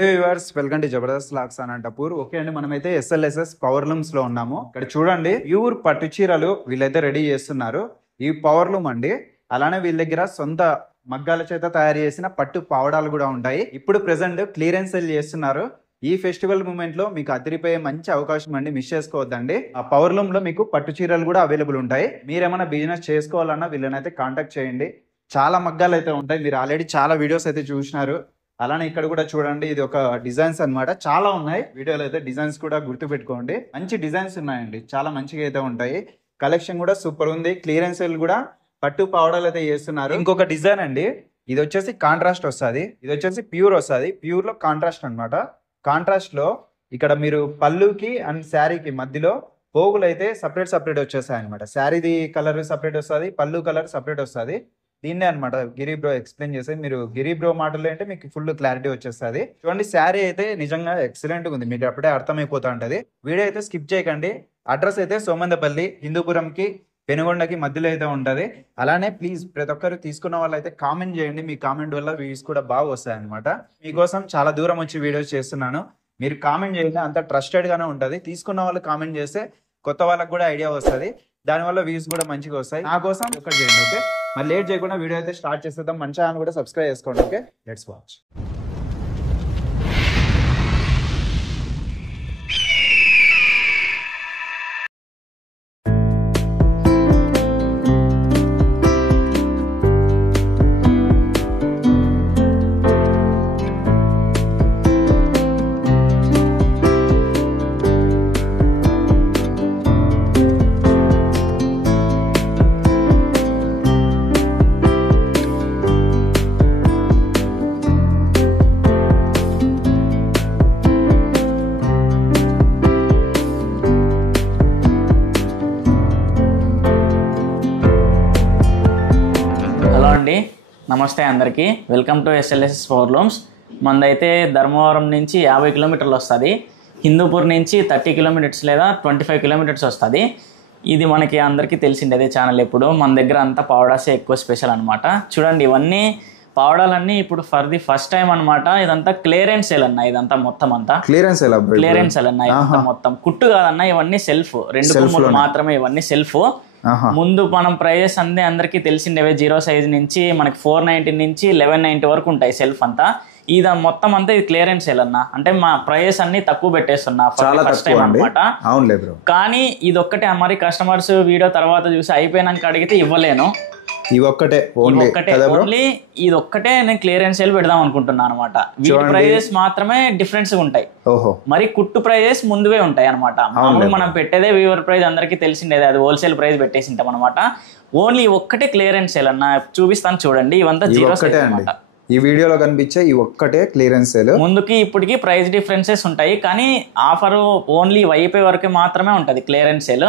Viewers welcome to Jabardasth lakhs Anantapur. Okay అండి, మనమైతే SLSS power looms లో ఉన్నాము. ఇక్కడ చూడండి, ప్యూర్ పట్టు చీరలు వీళ్ళైతే రెడీ చేస్తున్నారు. ఈ పవర్ లూమ్ అండి. అలానే వీళ్ళ దగ్గర సొంత మగ్గాల చేత తయారు చేసిన పట్టు పావడాలు కూడా ఉంటాయి. ఇప్పుడు ప్రెసెంట్ క్లియరెన్స్ సేల్ చేస్తున్నారు. ఈ ఫెస్టివల్ మూమెంట్ లో మీకు అదిరిపోయే మంచి అవకాశం అండి, మిస్ చేసుకోవద్దండి. ఆ పవర్ లూమ్ లో మీకు పట్టు చీరలు కూడా అవైలబుల్ ఉంటాయి. మీరేమైనా బిజినెస్ చేసుకోవాలన్నా వీళ్ళనైతే కాంటాక్ట్ చేయండి. చాలా మగ్గాలు అయితే ఉంటాయి. మీరు ఆల్రెడీ చాలా వీడియోస్ అయితే చూసినారు. అలానే ఇక్కడ కూడా చూడండి, ఇది ఒక డిజైన్స్ అన్నమాట. చాలా ఉన్నాయి వీడియోలో అయితే. డిజైన్స్ కూడా గుర్తు పెట్టుకోండి. మంచి డిజైన్స్ ఉన్నాయండి, చాలా మంచిగా అయితే ఉంటాయి. కలెక్షన్ కూడా సూపర్ ఉంది. క్లియరెన్స్ సేల్ కూడా పట్టు పావడాలు అయితే చేస్తున్నారు. ఇంకొక డిజైన్ అండి, ఇది వచ్చేసి కాంట్రాస్ట్ వస్తుంది. ఇది వచ్చేసి ప్యూర్ వస్తుంది. ప్యూర్ లో కాంట్రాస్ట్ అనమాట. కాంట్రాస్ట్ లో ఇక్కడ మీరు పళ్ళుకి అండ్ శారీకి మధ్యలో పోగులు అయితే సపరేట్ వచ్చేస్తాయి అనమాట. శారీది కలర్ సపరేట్ వస్తుంది, పళ్ళు కలర్ సపరేట్ వస్తుంది. దీన్నే అనమాట గిరి బ్రో ఎక్స్ప్లెయిన్ చేసేది. మీరు గిరి బ్రో మాటలు అంటే మీకు ఫుల్ క్లారిటీ వచ్చేస్తుంది. చూడండి, శారీ అయితే నిజంగా ఎక్సలెంట్ గా ఉంది. మీకు అప్పుడే అర్థమైపోతా ఉంటది. వీడియో అయితే స్కిప్ చేయకండి. అడ్రస్ అయితే సోమందపల్లి, హిందూపురంకి, పెనుగొండకి మధ్యలో అయితే ఉంటది. అలానే ప్లీజ్ ప్రతి ఒక్కరు తీసుకున్న వాళ్ళు అయితే కామెంట్ చేయండి. మీ కామెంట్ వల్ల వ్యూస్ కూడా బాగా వస్తాయి అనమాట. మీకోసం చాలా దూరం వచ్చి వీడియోస్ చేస్తున్నాను. మీరు కామెంట్ చేయండి, అంత ట్రస్టెడ్ గానే ఉంటది. తీసుకున్న వాళ్ళు కామెంట్ చేస్తే కొత్త వాళ్ళకి కూడా ఐడియా వస్తుంది. దానివల్ల వ్యూస్ కూడా మంచిగా వస్తాయి. నా కోసం ఒకటి చేయండి. ఓకే, మరి లేట్ చేయకుండా వీడియో అయితే స్టార్ట్ చేసేద్దాం. మన ఛానల్ కూడా సబ్స్క్రైబ్ చేసుకోండి. Okay, let's watch. నమస్తే అందరికీ, welcome to SLSS power looms. మనదైతే ధర్మవరం నుంచి 50 కిలోమీటర్లు వస్తుంది. హిందూపూర్ నుంచి 30 కిలోమీటర్స్ లేదా 25 కిలోమీటర్స్ వస్తుంది. ఇది మనకి అందరికీ తెలిసిండేదే ఛానల్. ఎప్పుడు మన దగ్గర అంతా పావడాసే ఎక్కువ స్పెషల్ అనమాట. చూడండి, ఇవన్నీ పావడాలన్నీ ఇప్పుడు ఫర్ ది ఫస్ట్ టైం అనమాట. ఇదంతా క్లియరెన్స్ సేల్ అన్న. ఇదంతా మొత్తం అంతా క్లియరెన్స్ సేల్ అన్న. ఇదంతా మొత్తం కుట్టు కాదన్న, ఇవన్నీ సెల్ఫ్. 2 కొమ్ములు మాత్రమే ఇవన్నీ సెల్ఫ్. ముందు మనం ప్రైజెస్ అన్నీ అందరికీ తెలిసిండేవే. 0 సైజ్ నుంచి మనకి 490 నుంచి 1190 వరకు ఉంటాయి సెల్ఫ్ అంతా. ఇది మొత్తం అంతా ఇది క్లియరెన్స్ సేల్ అన్న. అంటే మా ప్రైజెస్ అన్ని తక్కువ పెట్టేస్తున్నా ఫస్ట్ టైం అనమాట. కానీ ఇది ఒక్కటే మరి కస్టమర్స్ వీడియో తర్వాత చూసి అయిపోయినాక అడిగితే ఇవ్వలేను. ఓన్లీ ఇది ఒక్కటే నేను క్లియరెన్స్ సేల్ పెడదాం అనుకుంటున్నాను అనమాట. వీటి ప్రైజెస్ మాత్రమే డిఫరెన్స్ ఉంటాయి. మరి కుట్టు ప్రైజెస్ ముందువే ఉంటాయి అనమాట. మామూలుగా మనం పెట్టేదే వీవర్ ప్రైస్ అందరికీ తెలిసిండేది, అది హోల్సేల్ ప్రైస్ పెట్టేసింటాం అనమాట. ఓన్లీ ఒక్కటే క్లియరెన్స్ సేల్ అన్న. చూపిస్తాను చూడండి, ఇవంతా 0 సైజ్ అనమాట. ఈ వీడియోలో కనిపించే ఈ ఒక్కటే క్లియరెన్స్ సేల్. ముందుకి ఇప్పటికి ప్రైస్ డిఫరెన్సెస్ ఉంటాయి, కానీ ఆఫర్ ఓన్లీ అయిపోయే వరకే మాత్రమే ఉంటది క్లియరెన్స్ సేల్.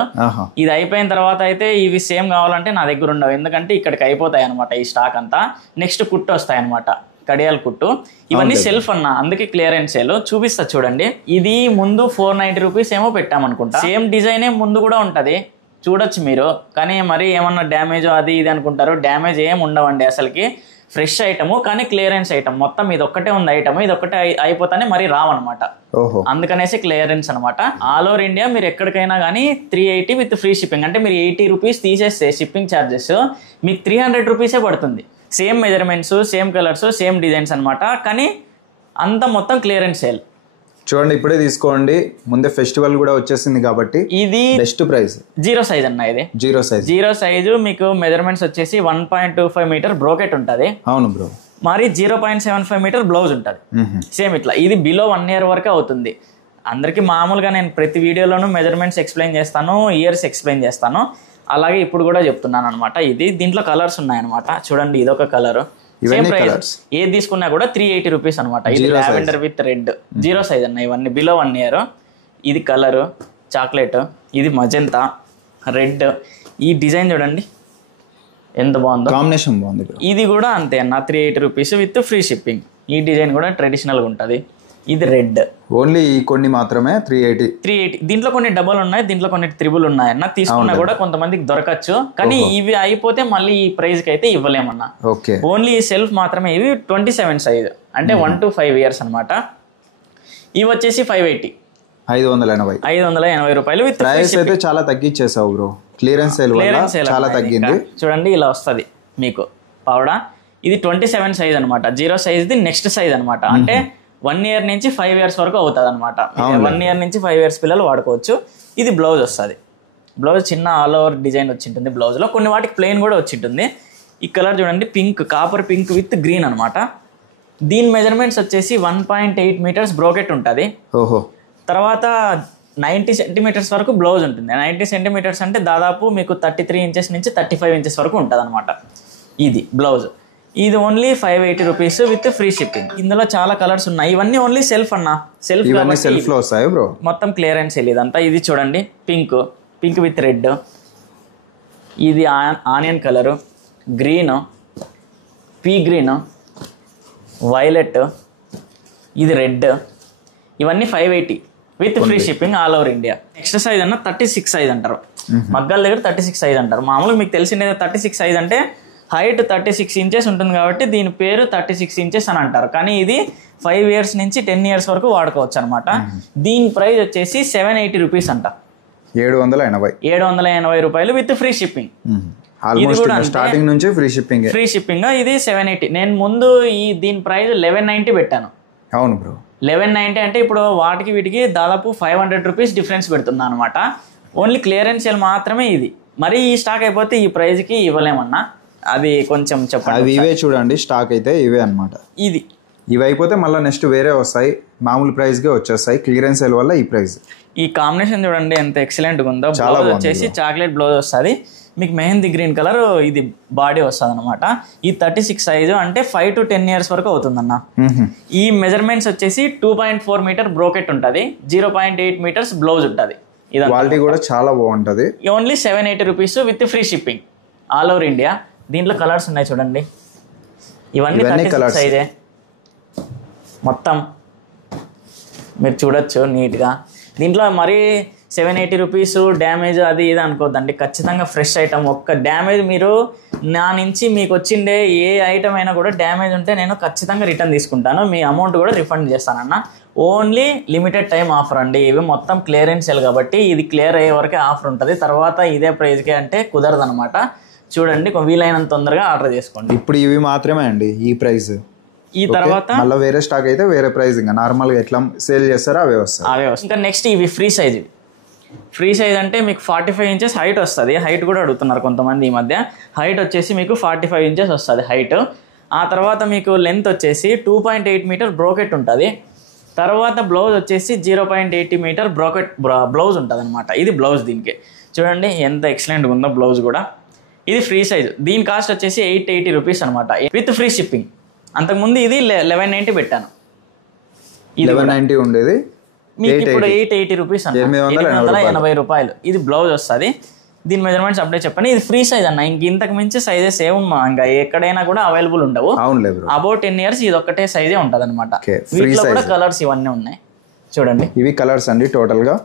ఇది అయిపోయిన తర్వాత అయితే ఇవి సేమ్ కావాలంటే నా దగ్గర ఉండవు, ఎందుకంటే ఇక్కడికి అయిపోతాయి అనమాట ఈ స్టాక్ అంతా. నెక్స్ట్ కుట్టు వస్తాయి అనమాట, కడియాల కుట్టు. ఇవన్నీ సెల్ఫ్ అన్న, అందుకే క్లియరెన్స్ సేల్. చూపిస్తా చూడండి. ఇది ముందు 490 రూపీస్ ఏమో పెట్టామనుకుంటా. సేమ్ డిజైనే ముందు కూడా ఉంటది, చూడొచ్చు మీరు. కానీ మరి ఏమన్నా డ్యామేజ్ అది ఇది అనుకుంటారు. డ్యామేజ్ ఏం ఉండవండి అసలుకి. ఫ్రెష్ ఐటమ్, కానీ క్లియరెన్స్ ఐటమ్. మొత్తం ఇది ఒక్కటే ఉంది ఐటమ్. ఇది ఒక్కటే అయిపోతానే మరి రావన్నమాట. అందుకనేసి క్లియరెన్స్ అనమాట. ఆల్ ఓవర్ ఇండియా మీరు ఎక్కడికైనా కానీ 380 విత్ ఫ్రీ షిప్పింగ్. అంటే మీరు 80 రూపీస్ తీసేస్తే షిప్పింగ్ ఛార్జెస్ మీకు 300 రూపీసే పడుతుంది. Same measurements, same colours, same designs అనమాట. కానీ అంత మొత్తం క్లియరెన్స్ సేల్. చూడండి, ఇప్పుడే తీసుకోండి, ముందే ఫెస్టివల్ కూడా వచ్చేసింది కాబట్టి. ఇది బెస్ట్ ప్రైస్. 0 సైజ్ అన్న. ఇది 0 సైజు. మీకు మెజర్మెంట్స్ వచ్చేసి 1.25 మీటర్ బ్రోకెట్ ఉంటుంది. అవును బ్రో. మరి 0.75 మీటర్ బ్లౌజ్ ఉంటుంది. సేమ్ ఇట్లా. ఇది బిలో 1 ఇయర్ వరకు అవుతుంది. అందరికి మామూలుగా నేను ప్రతి వీడియోలోనూ మెజర్మెంట్స్ ఎక్స్ప్లెయిన్ చేస్తాను, ఇయర్స్ ఎక్స్ప్లెయిన్ చేస్తాను. అలాగే ఇప్పుడు కూడా చెప్తున్నాను అనమాట. ఇది దీంట్లో కలర్స్ ఉన్నాయన్నమాట. చూడండి, ఇదొక కలర్. Same price. ఏది తీసుకున్నా కూడా 380 రూపీస్ అనమాట. ఇది లావెండర్ విత్ రెడ్. 0 సైజ్ అన్న. ఇవన్నీ బిలో 1 ఇయర్. ఇది కలర్ చాక్లెట్, ఇది మజంతా, రెడ్. ఈ డిజైన్ చూడండి ఎంత బాగుందో, కాంబినేషన్ బాగుంది. ఇది కూడా అంతే అన్న, 380 రూపీస్ విత్ ఫ్రీ షిప్పింగ్. ఈ డిజైన్ కూడా ట్రెడిషనల్గా ఉంటుంది. ఇది రెడ్. ఓన్లీ కొన్ని మాత్రమే 380. దీంట్లో కొన్ని డబల్ ఉన్నాయి, దీంట్లో కొన్ని త్రిబుల్ ఉన్నాయి అన్న. తీసుకున్నా కూడా కొంతమందికి దొరకచ్చు, కానీ ఇవి అయిపోతే మళ్ళీ ఈ ప్రైస్ కి అయితే ఇవ్వలేమన్నా. ఓన్లీ సెల్ఫ్ మాత్రమే. ఇవి 27 సైజ్, అంటే 1 to 5 ఇయర్స్ అనమాట. ఇవి వచ్చేసి 580 580 రూపాయలు విత్ ప్రైస్ అయితే చాలా తగ్గించేసావు బ్రో. క్లియరెన్స్ సేల్ వల్ల చాలా తగ్గింది. చూడండి ఇలా వస్తుంది మీకు పౌడా. ఇది 27 సైజ్ అనమాట. 0 సైజ్ది నెక్స్ట్ సైజ్ అనమాట. అంటే 1 year నుంచి 5 years వరకు అవుతుంది అనమాట. 1 year నుంచి 5 years పిల్లలు వాడుకోవచ్చు. ఇది బ్లౌజ్ వస్తుంది. బ్లౌజ్ చిన్న ఆల్ ఓవర్ డిజైన్ వచ్చింటుంది బ్లౌజ్లో. కొన్ని వాటికి ప్లెయిన్ కూడా వచ్చింటుంది. ఈ కలర్ చూడండి pink, copper pink with green అనమాట. దీని మెజర్మెంట్స్ వచ్చేసి 1.8 meters బ్రోకెట్ ఉంటుంది. తర్వాత 90 centimeters వరకు బ్లౌజ్ ఉంటుంది. 90 centimeters అంటే దాదాపు మీకు 33 inches నుంచి 35 inches వరకు ఉంటుంది అనమాట. ఇది బ్లౌజ్. ఇది only 580 rupees with free shipping. ఇందులో చాలా కలర్స్ ఉన్నాయి. ఇవన్నీ ఓన్లీ సెల్ఫ్ అన్న. సెల్ఫ్ లో వస్తాయి బ్రో. మొత్తం క్లియరెన్స్ ఇదంతా. ఇది చూడండి పింక్ విత్ రెడ్, ఇది onion colour, green, P green, violet, ఇది రెడ్. ఇవన్నీ 580 with free shipping all over India. Next size అన్న 36 సైజ్ అంటారు. మగ్గాల దగ్గర 36 సైజ్ అంటారు. మామూలుగా మీకు తెలిసిందే 36 సైజ్ అంటే హైట్ 36 inches ఉంటుంది కాబట్టి దీని పేరు 36 inches అని అంటారు. కానీ ఇది 5 years నుంచి 10 years వరకు వాడుకోవచ్చు అనమాట. దీని ప్రైస్ వచ్చేసి 780 రూపీస్ అంట. 780 రూపాయలు విత్ ఫ్రీ షిప్పింగ్. ఇది కూడా స్టార్టింగ్ నుంచి ఫ్రీ షిప్పింగ్. ఇది 780. నేను ముందు దీని ప్రైస్ 1190 పెట్టాను. అవును బ్రో. 1190 అంటే ఇప్పుడు వాటికి వీటికి దాదాపు 500 రూపీస్ డిఫరెన్స్ పెడుతున్నా అనమాట. ఓన్లీ క్లియరెన్స్ సేల్ మాత్రమే ఇది. మరి ఈ స్టాక్ అయిపోతే ఈ ప్రైస్కి ఇవ్వలేమన్నా. అది కొంచెం చెప్పండి. ఇవే చూడండి స్టాక్ అయితే ఇవే అనమాట. ఇవి అయిపోతే మళ్ళీ నెక్స్ట్ వేరే వస్తాయి. మామూలు ప్రైస్గా వచ్చేస్తాయి. క్లియరెన్స్ సేల్ వల్ల ఈ ప్రైస్. ఈ కాంబినేషన్ చూడండి ఎంత ఎక్సలెంట్గా ఉందో. బ్లౌజ్ వచ్చేసి చాక్లెట్ బ్లౌజ్ వస్తుంది. మీకు మెహందీ గ్రీన్ కలర్ ఇది బాడీ వస్తుంది అనమాట. ఈ 36 సైజు అంటే 5 to 10 years వరకు అవుతుందన్న. ఈ మెజర్మెంట్స్ వచ్చేసి 2.4 meter బ్రోకెట్ ఉంటుంది. 0.8 meters బ్లౌజ్ ఉంటుంది. క్వాలిటీ కూడా చాలా బాగుంటుంది. Only 780 rupees with free shipping all over India. దీంట్లో కలర్స్ ఉన్నాయి చూడండి. ఇవన్నీ 36 సైజే మొత్తం. మీరు చూడొచ్చు నీట్గా. దీంట్లో మరీ 780 రూపీస్ డ్యామేజ్ అది ఇది అనుకోద్దండి. ఖచ్చితంగా ఫ్రెష్ ఐటమ్. ఒక్క డ్యామేజ్ మీరు నా నుంచి మీకు వచ్చిండే ఏ ఐటమ్ అయినా కూడా డ్యామేజ్ ఉంటే నేను ఖచ్చితంగా రిటర్న్ తీసుకుంటాను. మీ అమౌంట్ కూడా రిఫండ్ చేస్తానన్న. ఓన్లీ లిమిటెడ్ టైం ఆఫర్ అండి. ఇవి మొత్తం క్లియరెన్స్ సేల్ కాబట్టి ఇది క్లియర్ అయ్యే వరకే ఆఫర్ ఉంటుంది. తర్వాత ఇదే ప్రైస్కే అంటే కుదరదు అనమాట. చూడండి వీలైనంత తొందరగా ఆర్డర్ చేసుకోండి. ఇప్పుడు ఇవి మాత్రమే అండి ఈ ప్రైస్. ఈ తర్వాత మళ్ళీ వేరే స్టాక్ అయితే వేరే ప్రైస్. ఇంకా నార్మల్గా ఎట్లా సేల్ చేస్తారో అవే వస్తాయి. ఇంకా నెక్స్ట్ ఇవి ఫ్రీ సైజ్. ఫ్రీ సైజ్ అంటే మీకు 45 inches హైట్ వస్తుంది. హైట్ కూడా అడుగుతున్నారు కొంతమంది ఈ మధ్య. హైట్ వచ్చేసి మీకు 45 inches వస్తుంది హైట్. ఆ తర్వాత మీకు లెంత్ వచ్చేసి 2.8 meter బ్రోకెట్ ఉంటుంది. తర్వాత బ్లౌజ్ వచ్చేసి 0.80 meter బ్రోకెట్ బ్లౌజ్ ఉంటుంది అనమాట. ఇది బ్లౌజ్. దీనికి చూడండి ఎంత ఎక్సలెంట్గా ఉందో బ్లౌజ్ కూడా. ఇది ఫ్రీ సైజ్. దీని కాస్ట్ వచ్చేసి 880 రూపీస్ అనమాట విత్ ఫ్రీ షిప్పింగ్. అంతకుముందు ఇది 1190 పెట్టాను. 1190 ఉండేది మీకు ఇప్పుడు 880 రూపీస్ అన్న. 880 రూపాయలు. ఇది బ్లౌజ్ వస్తుంది. దీని మెజర్మెంట్స్ అప్డేట్ చెప్పండి. ఇది ఫ్రీ సైజ్ అన్న. ఇంతకు మించి సైజెస్ ఇంకా ఎక్కడైనా కూడా అవైలబుల్ ఉండవు. అబౌట్ 10 years ఇది ఒక్కటే సైజే ఉంటుంది అనమాట. వీటిలో కూడా కలర్స్ ఇవన్నీ ఉన్నాయి చూడండి. ఇవి కలర్స్ అండి. టోటల్ గా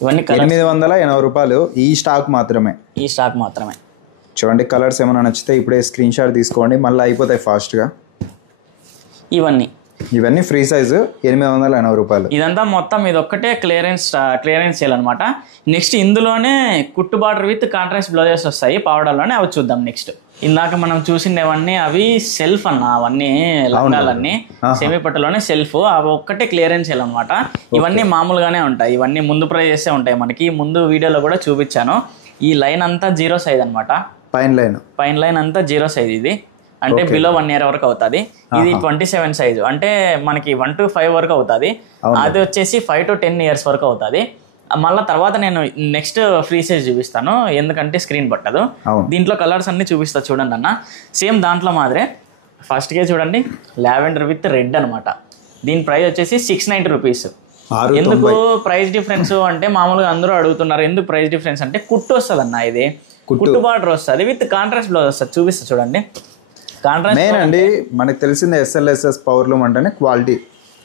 ఇవన్నీ 880 రూపాయలు. ఈ స్టాక్ మాత్రమే. చూడండి కలర్స్ ఏమైనా నచ్చితే ఇప్పుడే స్క్రీన్ షాట్ తీసుకోండి. మళ్ళీ అయిపోతాయి ఫాస్ట్గా. ఇవన్నీ ఫ్రీ సైజు 880 రూపాయలు. ఇదంతా మొత్తం ఇది ఒక్కటే క్లియరెన్స్ సేల్ అనమాట. నెక్స్ట్ ఇందులోనే కుట్టు బార్డర్ విత్ కాంట్రాస్ట్ బ్లౌజెస్ వస్తాయి పౌడర్లోనే. అవి చూద్దాం నెక్స్ట్. ఇందాక మనం చూసిండేవన్నీ అవి సెల్ఫ్ అన్న. అవన్నీ లంగాలన్నీ సెమీ పట్టులోనే సెల్ఫ్. అవి ఒక్కటే క్లియరెన్స్ సేల్ అనమాట. ఇవన్నీ మామూలుగానే ఉంటాయి. ఇవన్నీ ముందు ప్రైజెసే ఉంటాయి మనకి. ముందు వీడియోలో కూడా చూపించాను. ఈ లైన్ అంతా 0 సైజ్ అనమాట. పైన లైన్ అంతా 0 సైజ్. ఇది అంటే బిలో 1 year వరకు అవుతుంది. ఇది 27 సైజు అంటే మనకి 1 to 5 వరకు అవుతుంది. అది వచ్చేసి 5 to 10 years వరకు అవుతుంది. మళ్ళీ తర్వాత నేను నెక్స్ట్ ఫ్రీ సైజ్ చూపిస్తాను ఎందుకంటే స్క్రీన్ పట్టదు. దీంట్లో కలర్స్ అన్ని చూపిస్తా చూడండి అన్న. సేమ్ దాంట్లో మాదిరే ఫస్ట్కే చూడండి లావెండర్ విత్ రెడ్ అనమాట. దీని ప్రైస్ వచ్చేసి 690 రూపీస్. ఎందుకు ప్రైస్ డిఫరెన్స్ అంటే మామూలుగా అందరూ అడుగుతున్నారు ఎందుకు ప్రైస్ డిఫరెన్స్ అంటే కుట్టు వస్తుంది అన్న. ఇది కుట్టు బార్డర్ వస్తుంది విత్ కాంట్రాస్ట్ బ్లౌజ్ వస్తుంది. చూపిస్తా చూడండి. మెయిన్ అండి మనకు తెలిసింది SLSS పవర్ లూమ్ అంటేనే క్వాలిటీ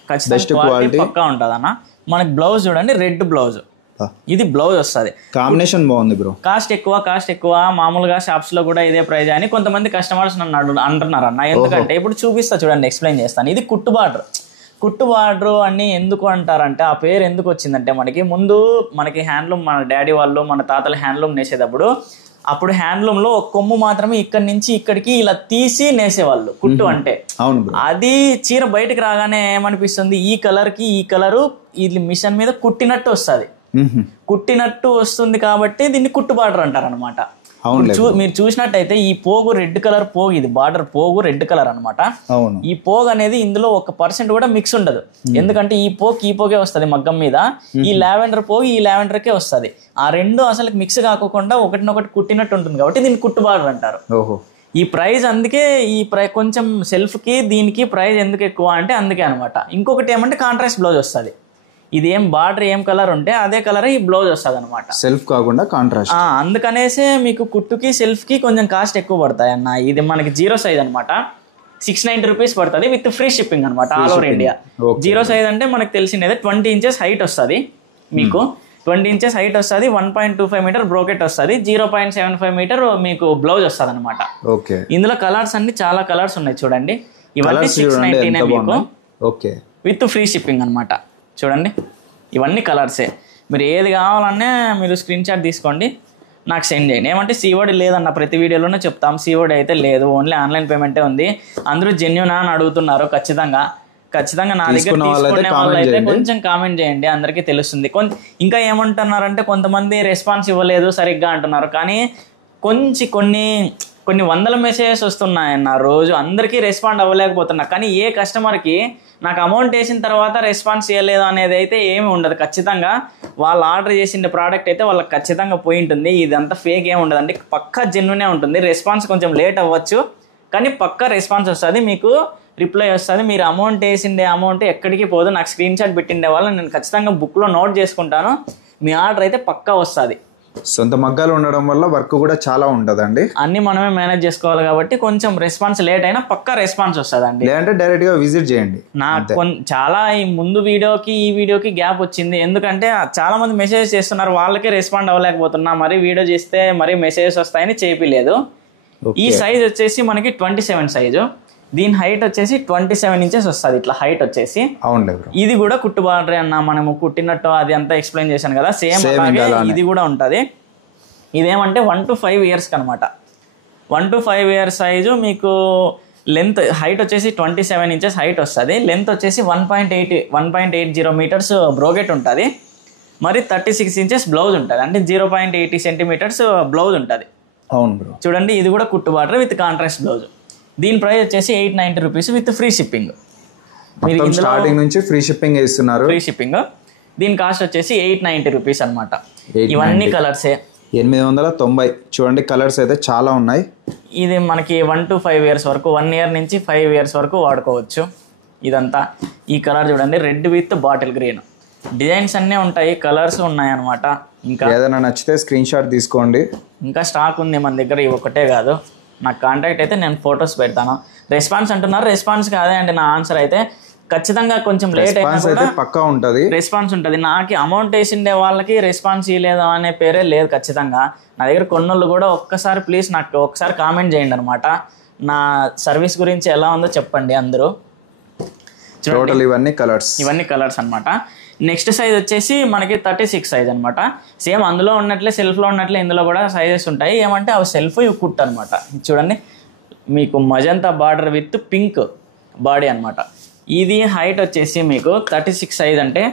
ఖచ్చితంగా పక్కా ఉంటుంది అన్న. మనకి బ్లౌజ్ చూడండి రెడ్ బ్లౌజ్. ఇది బ్లౌజ్ వస్తుంది. కాంబినేషన్ బాగుంది బ్రో. కాస్ట్ ఎక్కువ మామూలుగా షాప్స్ లో కూడా ఇదే ప్రైజ్ అని కొంతమంది కస్టమర్స్ నన్ను అంటున్నారు అన్న. ఎందుకంటే ఇప్పుడు చూపిస్తా చూడండి ఎక్స్ప్లెయిన్ చేస్తాను. ఇది కుట్టు బార్డర్. కుట్టు బార్డర్ అని ఎందుకు అంటారంటే ఆ పేరు ఎందుకు వచ్చిందంటే మనకి హ్యాండ్లూమ్ మన డాడీ వాళ్ళు మన తాతలు హ్యాండ్లూమ్ నేసేటప్పుడు అప్పుడు హ్యాండ్లూమ్ లో ఒక కొమ్ము మాత్రమే ఇక్కడి నుంచి ఇక్కడికి ఇలా తీసి నేసేవాళ్ళు కుట్టు అంటే. అది చీర బయటకు రాగానే ఏమనిపిస్తుంది, ఈ కలర్ కి ఈ కలరు ఇది మిషన్ మీద కుట్టినట్టు వస్తుంది, కుట్టినట్టు వస్తుంది కాబట్టి దీన్ని కుట్టు బార్డర్ అంటారు అనమాట. మీరు చూసినట్టయితే ఈ పోగు రెడ్ కలర్ పోగు, ఇది బార్డర్ పోగు రెడ్ కలర్ అనమాట. ఈ పోగు అనేది ఇందులో 1% కూడా మిక్స్ ఉండదు, ఎందుకంటే ఈ పోగే వస్తుంది మగ్గం మీద, ఈ లావెండర్ పోగు ఈ లావెండర్కే వస్తుంది. ఆ రెండు అసలు మిక్స్ కాకుండా ఒకటినొకటి కుట్టినట్టు ఉంటుంది కాబట్టి దీన్ని కుట్టు బార్డర్ అంటారు. ఈ ప్రైస్ అందుకే కొంచెం సెల్ఫ్ కి దీనికి ప్రైస్ ఎందుకు ఎక్కువ అంటే అందుకే అనమాట. ఇంకొకటి ఏమంటే కాంట్రాస్ట్ బ్లౌజ్ వస్తుంది, ఇది ఏం బార్డర్ ఏం కలర్ ఉంటే అదే కలర్ ఈ బ్లౌజ్ వస్తుంది అనమాట, సెల్ఫ్ కాకుండా కాంట్రాస్ట్. అందుకనేసే మీకు కుట్టుకి సెల్ఫ్ కి కొంచెం కాస్ట్ ఎక్కువ పడతాయి అన్న. ఇది మనకి 0 సైజ్ అనమాట, 690 రూపీస్ పడుతుంది విత్ ఫ్రీ షిప్పింగ్ అనమాట ఆల్ ఓవర్ ఇండియా. 0 సైజ్ అంటే మనకు తెలిసినదే 20 ఇంచెస్ హైట్ వస్తుంది మీకు, 20 ఇంచెస్ హైట్ వస్తుంది, 1.25 మీటర్ బ్రోకెట్ వస్తుంది, 0.75 మీటర్ మీకు బ్లౌజ్ వస్తుంది అనమాట. ఇందులో కలర్స్ అన్ని చాలా కలర్స్ ఉన్నాయి చూడండి, ఇవన్నీ 699 మీకు విత్ ఫ్రీ షిప్పింగ్ అనమాట. చూడండి ఇవన్నీ కలర్సే, మీరు ఏది కావాలన్నా మీరు స్క్రీన్ షాట్ తీసుకోండి నాకు సెండ్ చేయండి. ఏమంటే సీఓడి లేదన్న ప్రతి వీడియోలోనే చెప్తాం, సీఓడి అయితే లేదు, ఓన్లీ ఆన్లైన్ పేమెంటే ఉంది. అందరూ జెన్యూనా అని అడుగుతున్నారు, ఖచ్చితంగా నా దగ్గర తీసుకునే వాళ్ళు అయితే కొంచెం కామెంట్ చేయండి, అందరికీ తెలుస్తుంది. ఇంకా ఏమంటున్నారంటే కొంతమంది రెస్పాన్స్ ఇవ్వలేదు సరిగ్గా అంటున్నారు, కానీ కొన్ని వందల మెసేజెస్ వస్తున్నాయన్న రోజు, అందరికీ రెస్పాండ్ అవ్వలేకపోతున్నా. కానీ ఏ కస్టమర్కి నాకు అమౌంట్ వేసిన తర్వాత రెస్పాన్స్ ఇవ్వలేదు అనేది అయితే ఏమి ఉండదు, ఖచ్చితంగా వాళ్ళు ఆర్డర్ చేసిన ప్రోడక్ట్ అయితే వాళ్ళకి ఖచ్చితంగా పోయి ఉంటుంది. ఇదంతా ఫేక్ ఏమి ఉండదండి, పక్కా జెన్యూనే ఉంటుంది. రెస్పాన్స్ కొంచెం లేట్ అవ్వచ్చు కానీ పక్కా రెస్పాన్స్ వస్తుంది, మీకు రిప్లై వస్తుంది. మీరు అమౌంట్ వేసిండే అమౌంట్ ఎక్కడికి పోదు, నాకు స్క్రీన్ షాట్ పెట్టిండే వాళ్ళు నేను ఖచ్చితంగా బుక్లో నోట్ చేసుకుంటాను, మీ ఆర్డర్ అయితే పక్కా వస్తుంది. సొంత మగ్గాలు ఉండడం వల్ల వర్క్ కూడా చాలా ఉంటదండి, అన్ని మనమే మేనేజ్ చేసుకోవాలి కాబట్టి కొంచెం రెస్పాన్స్ లేట్ అయినా పక్కా రెస్పాన్స్ వస్తుందండి. లేదంటే డైరెక్ట్ గా విజిట్ చేయండి. నాకు చాలా ఈ ముందు వీడియోకి ఈ వీడియోకి గ్యాప్ వచ్చింది, ఎందుకంటే చాలా మంది మెసేజ్ చేస్తున్నారు, వాళ్ళకి రెస్పాండ్ అవ్వలేకపోతున్నా, మరి వీడియో చేస్తే మరి మెసేజెస్ వస్తాయని చేపిలేదు. ఈ సైజ్ వచ్చేసి మనకి 27 సైజు, దీని హైట్ వచ్చేసి 27 ఇంచెస్ వస్తుంది ఇట్లా హైట్ వచ్చేసి. ఇది కూడా కుట్టు బార్డర్ అన్న, మనము కుట్టినట్టు అది అంతా ఎక్స్ప్లెయిన్ చేశాను కదా, సేమ్ అలాగే ఇది కూడా ఉంటుంది. ఇదేమంటే 1 to 5 ఇయర్స్కి అనమాట, 1 to 5 ఇయర్స్ సైజు. మీకు లెంత్ హైట్ వచ్చేసి 27 ఇంచెస్ హైట్ వస్తుంది, లెంత్ వచ్చేసి 1.80 మీటర్స్ బ్రోకెట్ ఉంటుంది, మరి 36 ఇంచెస్ బ్లౌజ్ ఉంటుంది, అంటే 0.80 సెంటీమీటర్స్ బ్లౌజ్ ఉంటుంది. చూడండి ఇది కూడా కుట్టు బార్డర్ విత్ కాంట్రాస్ట్ బ్లౌజ్. దీని ప్రైస్ వచ్చేసి 890 రూపీస్ విత్ ఫ్రీ షిప్పింగ్. మీరు స్టార్టింగ్ నుంచి ఫ్రీ షిప్పింగ్ ఇస్తున్నారు, ఫ్రీ షిప్పింగ్. దీని కాస్ట్ వచ్చేసి 890 రూపీస్ అనమాట. ఇవన్నీ కలర్సే 890. చూడండి కలర్స్ అయితే చాలా ఉన్నాయి. ఇది మనకి 1 to 5 ఇయర్స్ వరకు, 1 ఇయర్ నుంచి 5 ఇయర్స్ వరకు వాడుకోవచ్చు. ఇదంతా ఈ కలర్ చూడండి, red with bottle green, designs అన్నీ ఉంటాయి, కలర్స్ ఉన్నాయి అనమాట. ఇంకా ఏదైనా నచ్చితే స్క్రీన్ షాట్ తీసుకోండి, ఇంకా స్టాక్ ఉంది మన దగ్గర, ఇవి ఒకటే కాదు. నాకు కాంటాక్ట్ అయితే నేను ఫొటోస్ పెడతాను. రెస్పాన్స్ అంటున్నారు, రెస్పాన్స్ కాదే అండి నా ఆన్సర్ అయితే. ఖచ్చితంగా కొంచెం లేట్ అయినా కూడా పక్కా ఉంటుంది, రెస్పాన్స్ ఉంటుంది. నాకు అమౌంట్ వేసిండే వాళ్ళకి రెస్పాన్స్ ఇవ్వలేదు అనే పేరే లేదు. ఖచ్చితంగా నా దగ్గర కొన్నోళ్ళు కూడా ఒక్కసారి ప్లీజ్ నాకు ఒకసారి కామెంట్ చేయండి అనమాట, నా సర్వీస్ గురించి ఎలా ఉందో చెప్పండి అందరూ. ఇవన్నీ కలర్స్ అనమాట. నెక్స్ట్ సైజ్ వచ్చేసి మనకి 36 సైజ్ అనమాట. సేమ్ అందులో ఉన్నట్లే సెల్ఫ్లో ఉన్నట్లే ఇందులో కూడా సైజెస్ ఉంటాయి. ఏమంటే అవి సెల్ఫ్ ఇవి కుట్ అనమాట. చూడండి మీకు magenta border with pink body అనమాట. ఇది హైట్ వచ్చేసి మీకు 36 సైజ్ అంటే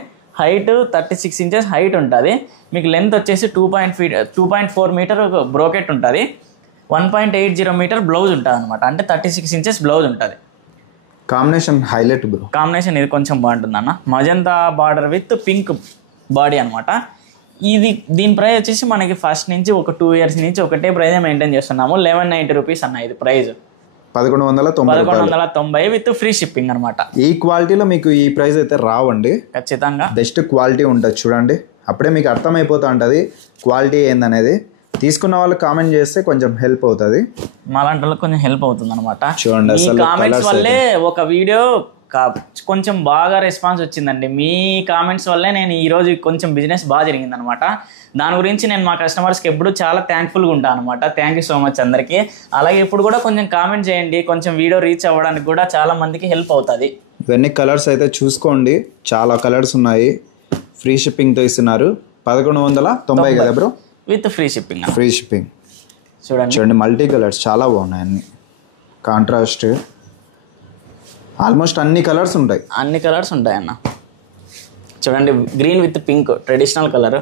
హైట్ 36 ఇంచెస్ హైట్ ఉంటుంది. మీకు లెంత్ వచ్చేసి 2.4 మీటర్ బ్రోకెట్ ఉంటుంది, 1.80 మీటర్ బ్లౌజ్ ఉంటుంది అనమాట. అంటే 36 ఇంచెస్ బ్లౌజ్ ఉంటుంది. కాంబినేషన్ హైలైట్ బ్రో, కాంబినేషన్ ఇది కొంచెం బాగుంటుంది అన్న. Magenta border with pink body అనమాట. దీని ప్రైస్ వచ్చేసి మనకి ఫస్ట్ నుంచి ఒక 2 ఇయర్స్ నుంచి ఒకటే ప్రైజ్ మెయింటైన్ చేస్తున్నాము. 1190 రూపీస్ అన్న ఇది ప్రైస్. 1190 విత్ ఫ్రీ షిప్పింగ్ అనమాట. ఈ క్వాలిటీలో మీకు ఈ ప్రైస్ అయితే రావండి, ఖచ్చితంగా బెస్ట్ క్వాలిటీ ఉంటుంది. చూడండి అప్పుడే మీకు అర్థమైపోతా ఉంటుంది క్వాలిటీ ఏందనేది. తీసుకున్న వాళ్ళు కామెంట్ చేస్తే కొంచెం హెల్ప్ అవుతుంది, మాలాంటి వాళ్ళకి కొంచెం హెల్ప్ అవుతుంది అనమాట. ఈ కామెంట్స్ వల్లే ఒక వీడియో కొంచెం బాగా రెస్పాన్స్ వచ్చిందండి. మీ కామెంట్స్ వల్లే నేను ఈరోజు కొంచెం బిజినెస్ బాగా జరిగింది అనమాట. దాని గురించి నేను మా కస్టమర్స్కి ఎప్పుడు చాలా థ్యాంక్ఫుల్గా ఉంటాను అనమాట. థ్యాంక్ యూ సో మచ్ అందరికీ. అలాగే ఇప్పుడు కూడా కొంచెం కామెంట్ చేయండి, కొంచెం వీడియో రీచ్ అవ్వడానికి కూడా చాలా మందికి హెల్ప్ అవుతుంది. ఇవన్నీ కలర్స్ అయితే చూసుకోండి, చాలా కలర్స్ ఉన్నాయి. ఫ్రీ షిప్పింగ్తో ఇస్తున్నారు. 1190 కదా bro? With free shipping. Free shipping. చూడండి చూడండి మల్టీ కలర్స్ చాలా బాగున్నాయి, అన్ని కాంట్రాస్ట్, ఆల్మోస్ట్ అన్ని కలర్స్ ఉంటాయి. అన్ని కలర్స్ ఉంటాయి అన్న. చూడండి green with pink traditional colour,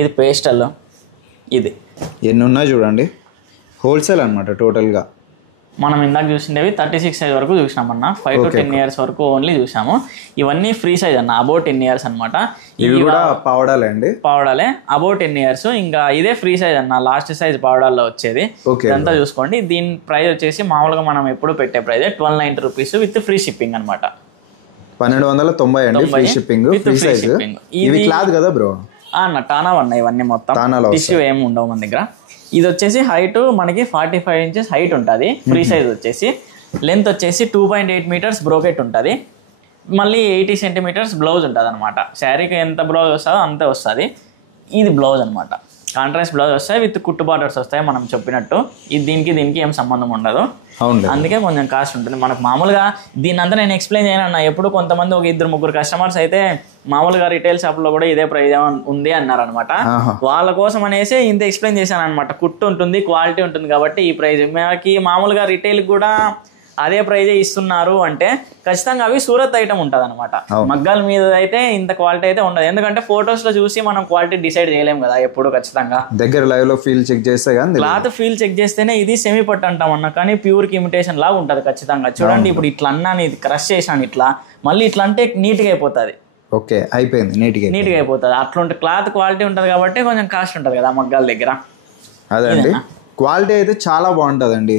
ఇది పేస్టల్, ఇది ఎన్ని ఉన్నాయి చూడండి. హోల్సేల్ అనమాట టోటల్గా. మనం ఇందాక చూసిండేవి 36 సైజ్ వరకు చూసినామన్న. 5 to 10 years వరకు ఓన్లీ చూసాము. ఇవన్నీ ఫ్రీ సైజ్ అన్న, అబౌట్ 10 years అనమాట. ఇవి కూడా పావడాలే అండి, పావడాలే అబౌట్ 10 years. ఇంకా ఇదే ఫ్రీ సైజ్ అన్న, లాస్ట్ సైజ్ పావడాల్లో వచ్చేది. ఇదంతా చూసుకోండి. దీని ప్రైస్ వచ్చేసి మామూలుగా మనం ఎప్పుడు పెట్టే price 1290 rupees with free shipping అనమాట. 1290 అండి ఫ్రీ షిప్పింగ్, ఫ్రీ సైజ్. ఇవి క్లాత్ కదా బ్రో? అన్న టానా అన్న, ఇవన్నీ మొత్తం టిష్యూ ఏమి ఉండవు మన దగ్గర. ఇది వచ్చేసి హైట్ మనకి 45 inches హైట్ ఉంటుంది. ఫ్రీ సైజ్ వచ్చేసి లెంత్ వచ్చేసి 2.8 meters బ్రోకెట్ ఉంటుంది. మళ్ళీ 80 centimeters బ్లౌజ్ ఉంటుంది అనమాట. శారీకి ఎంత బ్లౌజ్ వస్తుందో అంతే వస్తుంది. ఇది బ్లౌజ్ అనమాట, కాంట్రాస్ట్ బ్లౌజ్ వస్తాయి విత్ కుట్టు బార్డర్స్ వస్తాయి మనం చెప్పినట్టు. ఇది దీనికి ఏం సంబంధం ఉండదు, అందుకే కొంచెం కాస్ట్ ఉంటుంది మనకు. మామూలుగా దీని అంతా నేను ఎక్స్ప్లెయిన్ చేయను. ఎప్పుడు కొంతమంది ఒక 2-3 కస్టమర్స్ అయితే మామూలుగా రిటైల్ షాప్ లో కూడా ఇదే ప్రైజ్ ఉంది అన్నారు అనమాట. వాళ్ళ కోసం అనేసి ఇంత ఎక్స్ప్లెయిన్ చేశాను అనమాట. కుట్టు ఉంటుంది, క్వాలిటీ ఉంటుంది కాబట్టి ఈ ప్రైజ్. మనకి మామూలుగా రిటైల్ కూడా అదే ప్రైజే ఇస్తున్నారు అంటే ఖచ్చితంగా అవి సూరత్ ఐటమ్ ఉంటుంది అనమాట. మగ్గాల మీద అయితే ఇంత క్వాలిటీ అయితే ఉండదు, ఎందుకంటే ఫొటోస్ లో చూసి మనం క్వాలిటీ డిసైడ్ చేయలేము కదా ఎప్పుడు. ఖచ్చితంగా దగ్గర లైవ్ లో ఫీల్ చెక్ చేస్తే క్లాత్ ఫీల్ చెక్ చేస్తేనే ఇది సెమీ పట్టు అంటాం అన్న, కానీ ప్యూర్ కి ఇమిటేషన్ లాగా ఉంటుంది ఖచ్చితంగా. చూడండి ఇప్పుడు ఇట్లా అన్నాను, ఇది క్రష్ చేశాను ఇట్లా, మళ్ళీ ఇట్లా అంటే నీట్ గా అయిపోతుంది. ఓకే అయిపోయింది, నీట్ గా అయిపోతుంది. అట్లా క్లాత్ క్వాలిటీ ఉంటుంది కాబట్టి కొంచెం కాస్ట్ ఉంటుంది కదా మగ్గాల దగ్గర. అదే క్వాలిటీ అయితే చాలా బాగుంటదండి.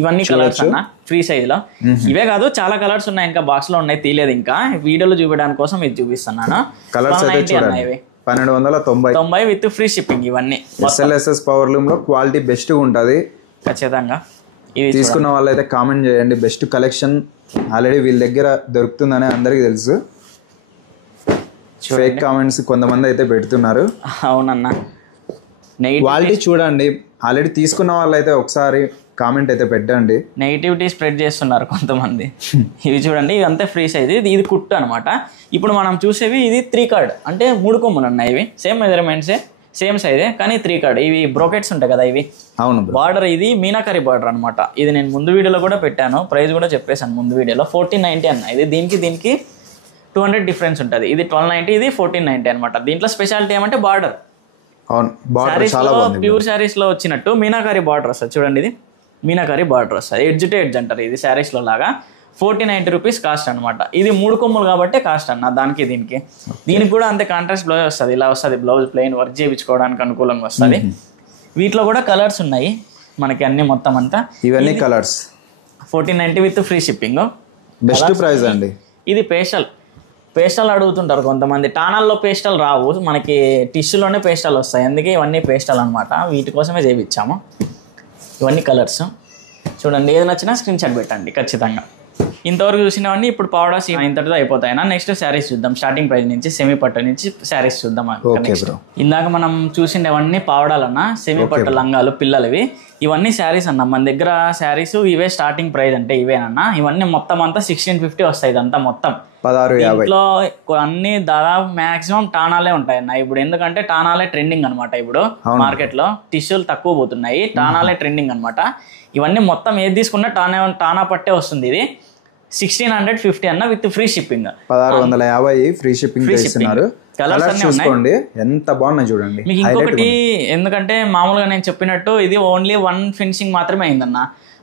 ఇవన్నీ కలర్స్ అన్న ఫ్రీ సైజ్ లో. ఇవే కాదు చాలా కలర్స్ ఉన్నాయి, ఇంకా బాక్స్ లో ఉన్నాయి, తీయలేదు ఇంకా. వీడియోలో చూపించడానికి కోసం ఇది చూపిస్తున్నాను. కలర్స్ అయితే చూడండి 1290 విత్ ఫ్రీ షిప్పింగ్. ఇవన్నీ SLSS పవర్ లూమ్ లో క్వాలిటీ బెస్ట్ గా ఉంటది ఖచ్చితంగా. ఇవి తీసుకున్న వాళ్ళైతే కామెంట్ చేయండి. బెస్ట్ కలెక్షన్ ఆల్రెడీ వీళ్ళ దగ్గర దొరుకుతుందని అందరికి తెలుసు. ఫేక్ కామెంట్స్ కొంతమంది అయితే పెడుతున్నారు. అవునన్నా, క్వాలిటీ చూడండి. ఆల్రెడీ తీసుకున్న వాళ్ళైతే ఒకసారి కామెంట్ అయితే పెట్టండి. నెగిటివిటీ స్ప్రెడ్ చేస్తున్నారు కొంతమంది. ఇవి చూడండి, ఇవి అంతే ఫ్రీ సైజ్. ఇది కుట్టు అనమాట. ఇప్పుడు మనం చూసేవి ఇది 3 card అంటే 3 కొమ్ములు ఉన్నాయి. ఇవి సేమ్ మెజర్మెంట్సే, సేమ్ సైజే, కానీ 3 card. ఇవి బ్రోకెట్స్ ఉంటాయి కదా ఇవి. అవును. బార్డర్ ఇది మీనాకరీ బార్డర్ అనమాట. ఇది నేను ముందు వీడియోలో కూడా పెట్టాను, ప్రైస్ కూడా చెప్పేశాను ముందు వీడియోలో. 1490 అన్న. ఇది దీనికి 200 డిఫరెన్స్ ఉంటుంది. ఇది 1290, ఇది 1490 అనమాట. దీంట్లో స్పెషాలిటీ ఏమంటే బార్డర్. ప్యూర్ శారీస్ లో వచ్చినట్టు మీనాకరీ బార్డర్ వస్తుంది. చూడండి ఇది మీనాకరీ బార్డర్ వస్తుంది, ఎడ్జ్ టు ఎడ్జ్ అంటారు. ఇది శారీస్ లో లాగా 1490 రూపీస్ కాస్ట్ అనమాట. ఇది 3 కొమ్ములు కాబట్టి కాస్ట్ అన్న. దీనికి కూడా అంతే కాంట్రాస్ట్ బ్లౌజ్ వస్తుంది. ఇలా వస్తుంది బ్లౌజ్, ప్లెయిన్ వర్క్ చేయించుకోవడానికి అనుకూలంగా వస్తుంది. వీటిలో కూడా కలర్స్ ఉన్నాయి మనకి అన్ని మొత్తం అంతా. ఇవన్నీ colours 1490 with free shipping. Best price అండి. ఇది పేస్టల్ అడుగుతుంటారు కొంతమంది. టానాల్లో పేస్టల్ రావు మనకి, టిష్యూలోనే పేస్టల్ వస్తాయి. అందుకే ఇవన్నీ పేస్టల్ అనమాట. వీటి కోసమే చేయించాము. ఇవన్నీ కలర్స్ చూడండి. ఏది నచ్చినా స్క్రీన్ షాట్ పెట్టండి ఖచ్చితంగా. ఇంతవరకు చూసినవన్నీ ఇప్పుడు పౌడర్స్ ఇంతటితో అయిపోతాయినా. నెక్స్ట్ శారీస్ చూద్దాం. స్టార్టింగ్ ప్రైస్ నుంచి సెమీ పట్టు నుంచి శారీస్ చూద్దాం. ఇందాక మనం చూసిండేవన్నీ పావడాలన్నా, సెమీ పట్టు లంగాలు పిల్లలవి. ఇవన్నీ శారీస్ అన్న. మన దగ్గర శారీస్ ఇవే స్టార్టింగ్ ప్రైస్ అంటే ఇవేనన్నా. ఇవన్నీ మొత్తం అంతా 1650 వస్తాయి. ఇదంతా మొత్తం 1650. ఇంట్లో అన్ని దాదాపు మాక్సిమం టానాలే ఉంటాయన్న ఇప్పుడు. ఎందుకంటే టానాలే ట్రెండింగ్ అనమాట ఇప్పుడు మార్కెట్ లో. టిష్యూలు తక్కువ పోతున్నాయి, టానాలే ట్రెండింగ్ అనమాట. ఇవన్నీ మొత్తం ఏది తీసుకున్నా టానా పట్టే వస్తుంది. ఇది 1650 అన్న with free shipping. 1650 free shipping ఇస్తున్నారు. కలర్స్ చూసుకోండి ఎంత బాగున్నాయి చూడండి. మీకు ఇంకొకటి, ఎందుకంటే మామూలుగా నేను చెప్పినట్టు ఇది ఓన్లీ 1 ఫినిషింగ్ మాత్రమే అయిందన్న.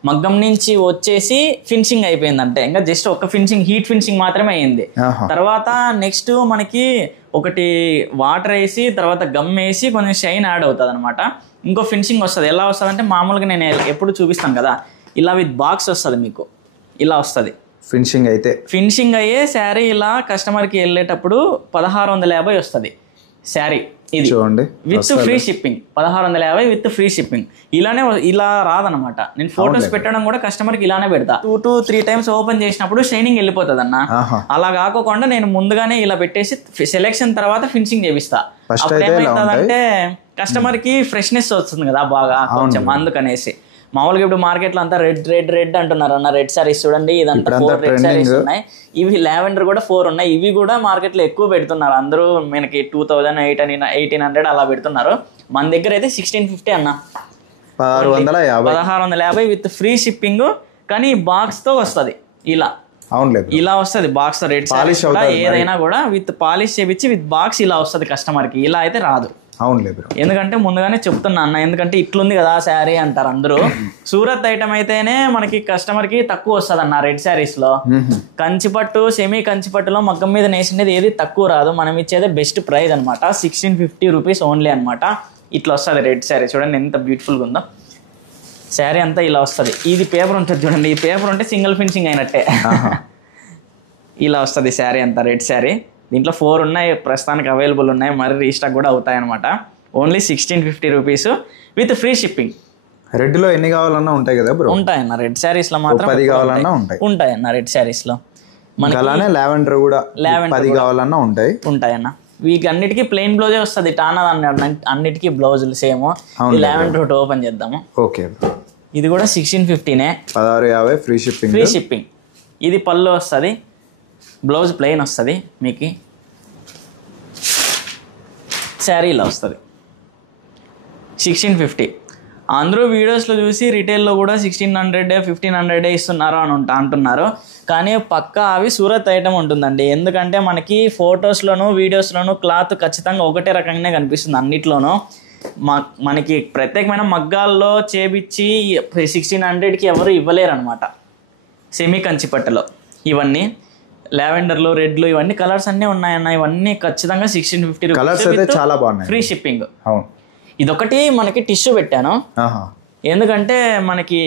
మగ్గం నుంచి వచ్చేసి ఫినిషింగ్ అయిపోయిందంటే ఇంకా జస్ట్ ఒక ఫినిషింగ్, హీట్ ఫినిషింగ్ మాత్రమే అయింది. తర్వాత నెక్స్ట్ మనకి ఒకటి వాటర్ వేసి తర్వాత గమ్ వేసి కొంచెం షైన్ యాడ్ అవుతుంది అనమాట. ఇంకో ఫినిషింగ్ వస్తుంది. ఎలా వస్తుంది అంటే మామూలుగా నేను ఎప్పుడు చూపిస్తాను కదా, ఇలా విత్ బాక్స్ వస్తుంది మీకు, ఇలా వస్తుంది ఫినిషింగ్ అయ్యే శారీ. ఇలా కస్టమర్కి వెళ్ళేటప్పుడు 1650 వస్తుంది శారీ. ఇది with free shipping. 1650 with free shipping. ఇలా రాదనమాట. నేను ఫొటోస్ పెట్టడం కూడా కస్టమర్కి ఇలానే పెడతా. 2 to 3 times ఓపెన్ చేసినప్పుడు షైనింగ్ వెళ్ళిపోతుంది అన్న. అలా కాకుండా నేను ముందుగానే ఇలా పెట్టేసి సెలెక్షన్ తర్వాత ఫినిషింగ్ చేపిస్తా. అప్పుడు ఏమవుతుందంటే కస్టమర్ కి ఫ్రెష్నెస్ వస్తుంది కదా బాగా కొంచెం, అందుకనేసి మామూలుగా ఇప్పుడు మార్కెట్ లో అంతా రెడ్ అంటున్నారు అన్న. రెడ్ సారీస్ చూడండి, ఇదంతా 4 రెడ్ సారీస్ ఉన్నాయి. ఇవి లావెండర్ కూడా 4 ఉన్నాయి. ఇవి కూడా మార్కెట్ లో ఎక్కువ పెడుతున్నారు అందరూ. మనకి 1800 అలా పెడుతున్నారు. మన దగ్గర అయితే 1650 అన్న, 1650 విత్ ఫ్రీ షిప్పింగ్. కానీ బాక్స్ తో వస్తుంది ఇలా. ఇలా వస్తుంది బాక్స్ తో. రెడ్ సారీస్ కూడా ఏదైనా కూడా విత్ పాలిష్ చేపించి విత్ బాక్స్ ఇలా వస్తుంది కస్టమర్ కి. ఇలా అయితే రాదు. ఎందుకంటే ముందుగానే చెప్తున్నా అన్న, ఎందుకంటే ఇట్లుంది కదా శారీ అంటారు అందరూ. సూరత్ ఐటమ్ అయితేనే మనకి కస్టమర్ కి తక్కువ వస్తుంది అన్న. రెడ్ శారీస్ లో కంచిపట్టు, సెమీ కంచిపట్టులో మగ్గం మీద నేసినది ఏది తక్కువ రాదు. మనం ఇచ్చేది బెస్ట్ ప్రైస్ అనమాట. 1650 రూపీస్ ఓన్లీ అనమాట. ఇట్లా వస్తుంది రెడ్ శారీ. చూడండి ఎంత బ్యూటిఫుల్గా ఉందో. శారీ అంతా ఇలా వస్తుంది. ఇది పేపర్ ఉంటుంది చూడండి. ఈ పేపర్ ఉంటే సింగిల్ ఫినిషింగ్ అయినట్టే. ఇలా వస్తుంది శారీ అంతా, రెడ్ శారీ. దీంట్లో 4 ఉన్నాయి ప్రస్తుతానికి అవైలబుల్ ఉన్నాయి. మరి రీస్టాక్ కూడా అవుతాయి అనమాట. Only 1650 rupees with free shipping. Red లో ఎన్ని కావాలన్నా ఉంటాయి కదా బ్రో? ఉంటాయన్న రెడ్ శారీస్ లో మాత్రం 10 కావాలన్నా ఉంటాయన్న రెడ్ శారీస్ లో. అలానే లావెండర్ కూడా 10 కావాలన్నా ఉంటాయన్న. వీటి అన్నిటికీ ప్లెయిన్ బ్లౌజే వస్తుంది. టానా అన్నిటికీ బ్లౌజులు సేమ్. లావెండర్ ఒకటి ఓపెన్ చేద్దాము. ఓకే, ఇది కూడా 1650నే, 1650 ఫ్రీ షిప్పింగ్. ఇది పళ్ళు వస్తుంది, బ్లౌజ్ ప్లెయిన్ వస్తుంది. మీకు శారీ ఇలా వస్తుంది 1650. అందరూ వీడియోస్లో చూసి రిటైల్లో కూడా 1600 1500 ఇస్తున్నారు అని అంటున్నారు. కానీ పక్కా అవి సూరత్ ఐటమ్ ఉంటుందండి. ఎందుకంటే మనకి ఫొటోస్లోను వీడియోస్లోను క్లాత్ ఖచ్చితంగా ఒకటే రకంగానే కనిపిస్తుంది అన్నిట్లోనూ. మనకి ప్రత్యేకమైన మగ్గాల్లో చేపించి 1600కి ఎవరు ఇవ్వలేరు అనమాట. సెమీ కంచిపట్టులో ఇవన్నీ లావెండర్లు, రెడ్లు, ఇవన్నీ కలర్స్ అన్నీ ఉన్నాయన్న. ఇవన్నీ ఖచ్చితంగా 1650 రూపీస్ ఫ్రీ షిప్పింగ్. ఇదొకటి మనకి టిష్యూ పెట్టాను. ఎందుకంటే మనకి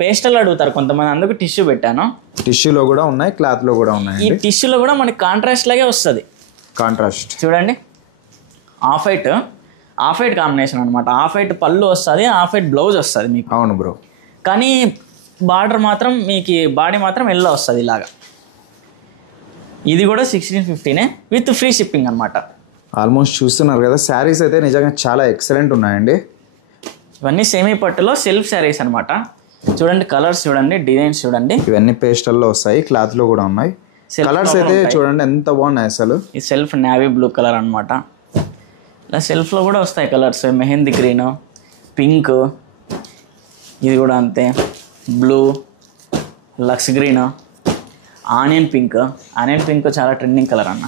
పేస్టల్ అడుగుతారు కొంతమంది, అందుకు టిష్యూ పెట్టాను. టిష్యూలో కూడా ఉన్నాయి, క్లాత్ లో కూడా ఉన్నాయి. ఈ టిష్యూలో కూడా మనకి కాంట్రాస్ట్ లాగే వస్తుంది. కాంట్రాస్ట్ చూడండి, ఆఫ్ వైట్ కాంబినేషన్ అనమాట. ఆఫ్ వైట్ పళ్ళు వస్తుంది, ఆఫ్ వైట్ బ్లౌజ్ వస్తుంది మీకు. అవును బ్రో. కానీ బార్డర్ మాత్రం మీకు బాడీ మాత్రం ఎల్లో వస్తుంది ఇలాగా. ఇది కూడా 1650నే విత్ ఫ్రీ షిప్పింగ్ అనమాట. ఆల్మోస్ట్ చూస్తున్నారు కదా, శారీస్ అయితే నిజంగా చాలా ఎక్సలెంట్ ఉన్నాయండి. ఇవన్నీ సెమీ పట్టులో సెల్ఫ్ శారీస్ అనమాట. చూడండి కలర్స్ చూడండి, డిజైన్స్ చూడండి. ఇవన్నీ పేస్టల్లో వస్తాయి, క్లాత్ లో కూడా ఉన్నాయి. కలర్స్ అయితే చూడండి ఎంత బాగున్నాయి అసలు. ఈ సెల్ఫ్ నేవీ బ్లూ కలర్ అనమాట. ఇలా సెల్ఫ్లో కూడా వస్తాయి కలర్స్. మెహందీ గ్రీన్, పింక్, ఇది కూడా అంతే, బ్లూ, లక్స్ గ్రీన్, ఆనియన్ పింక్ చాలా ట్రెండింగ్ కలర్ అన్న.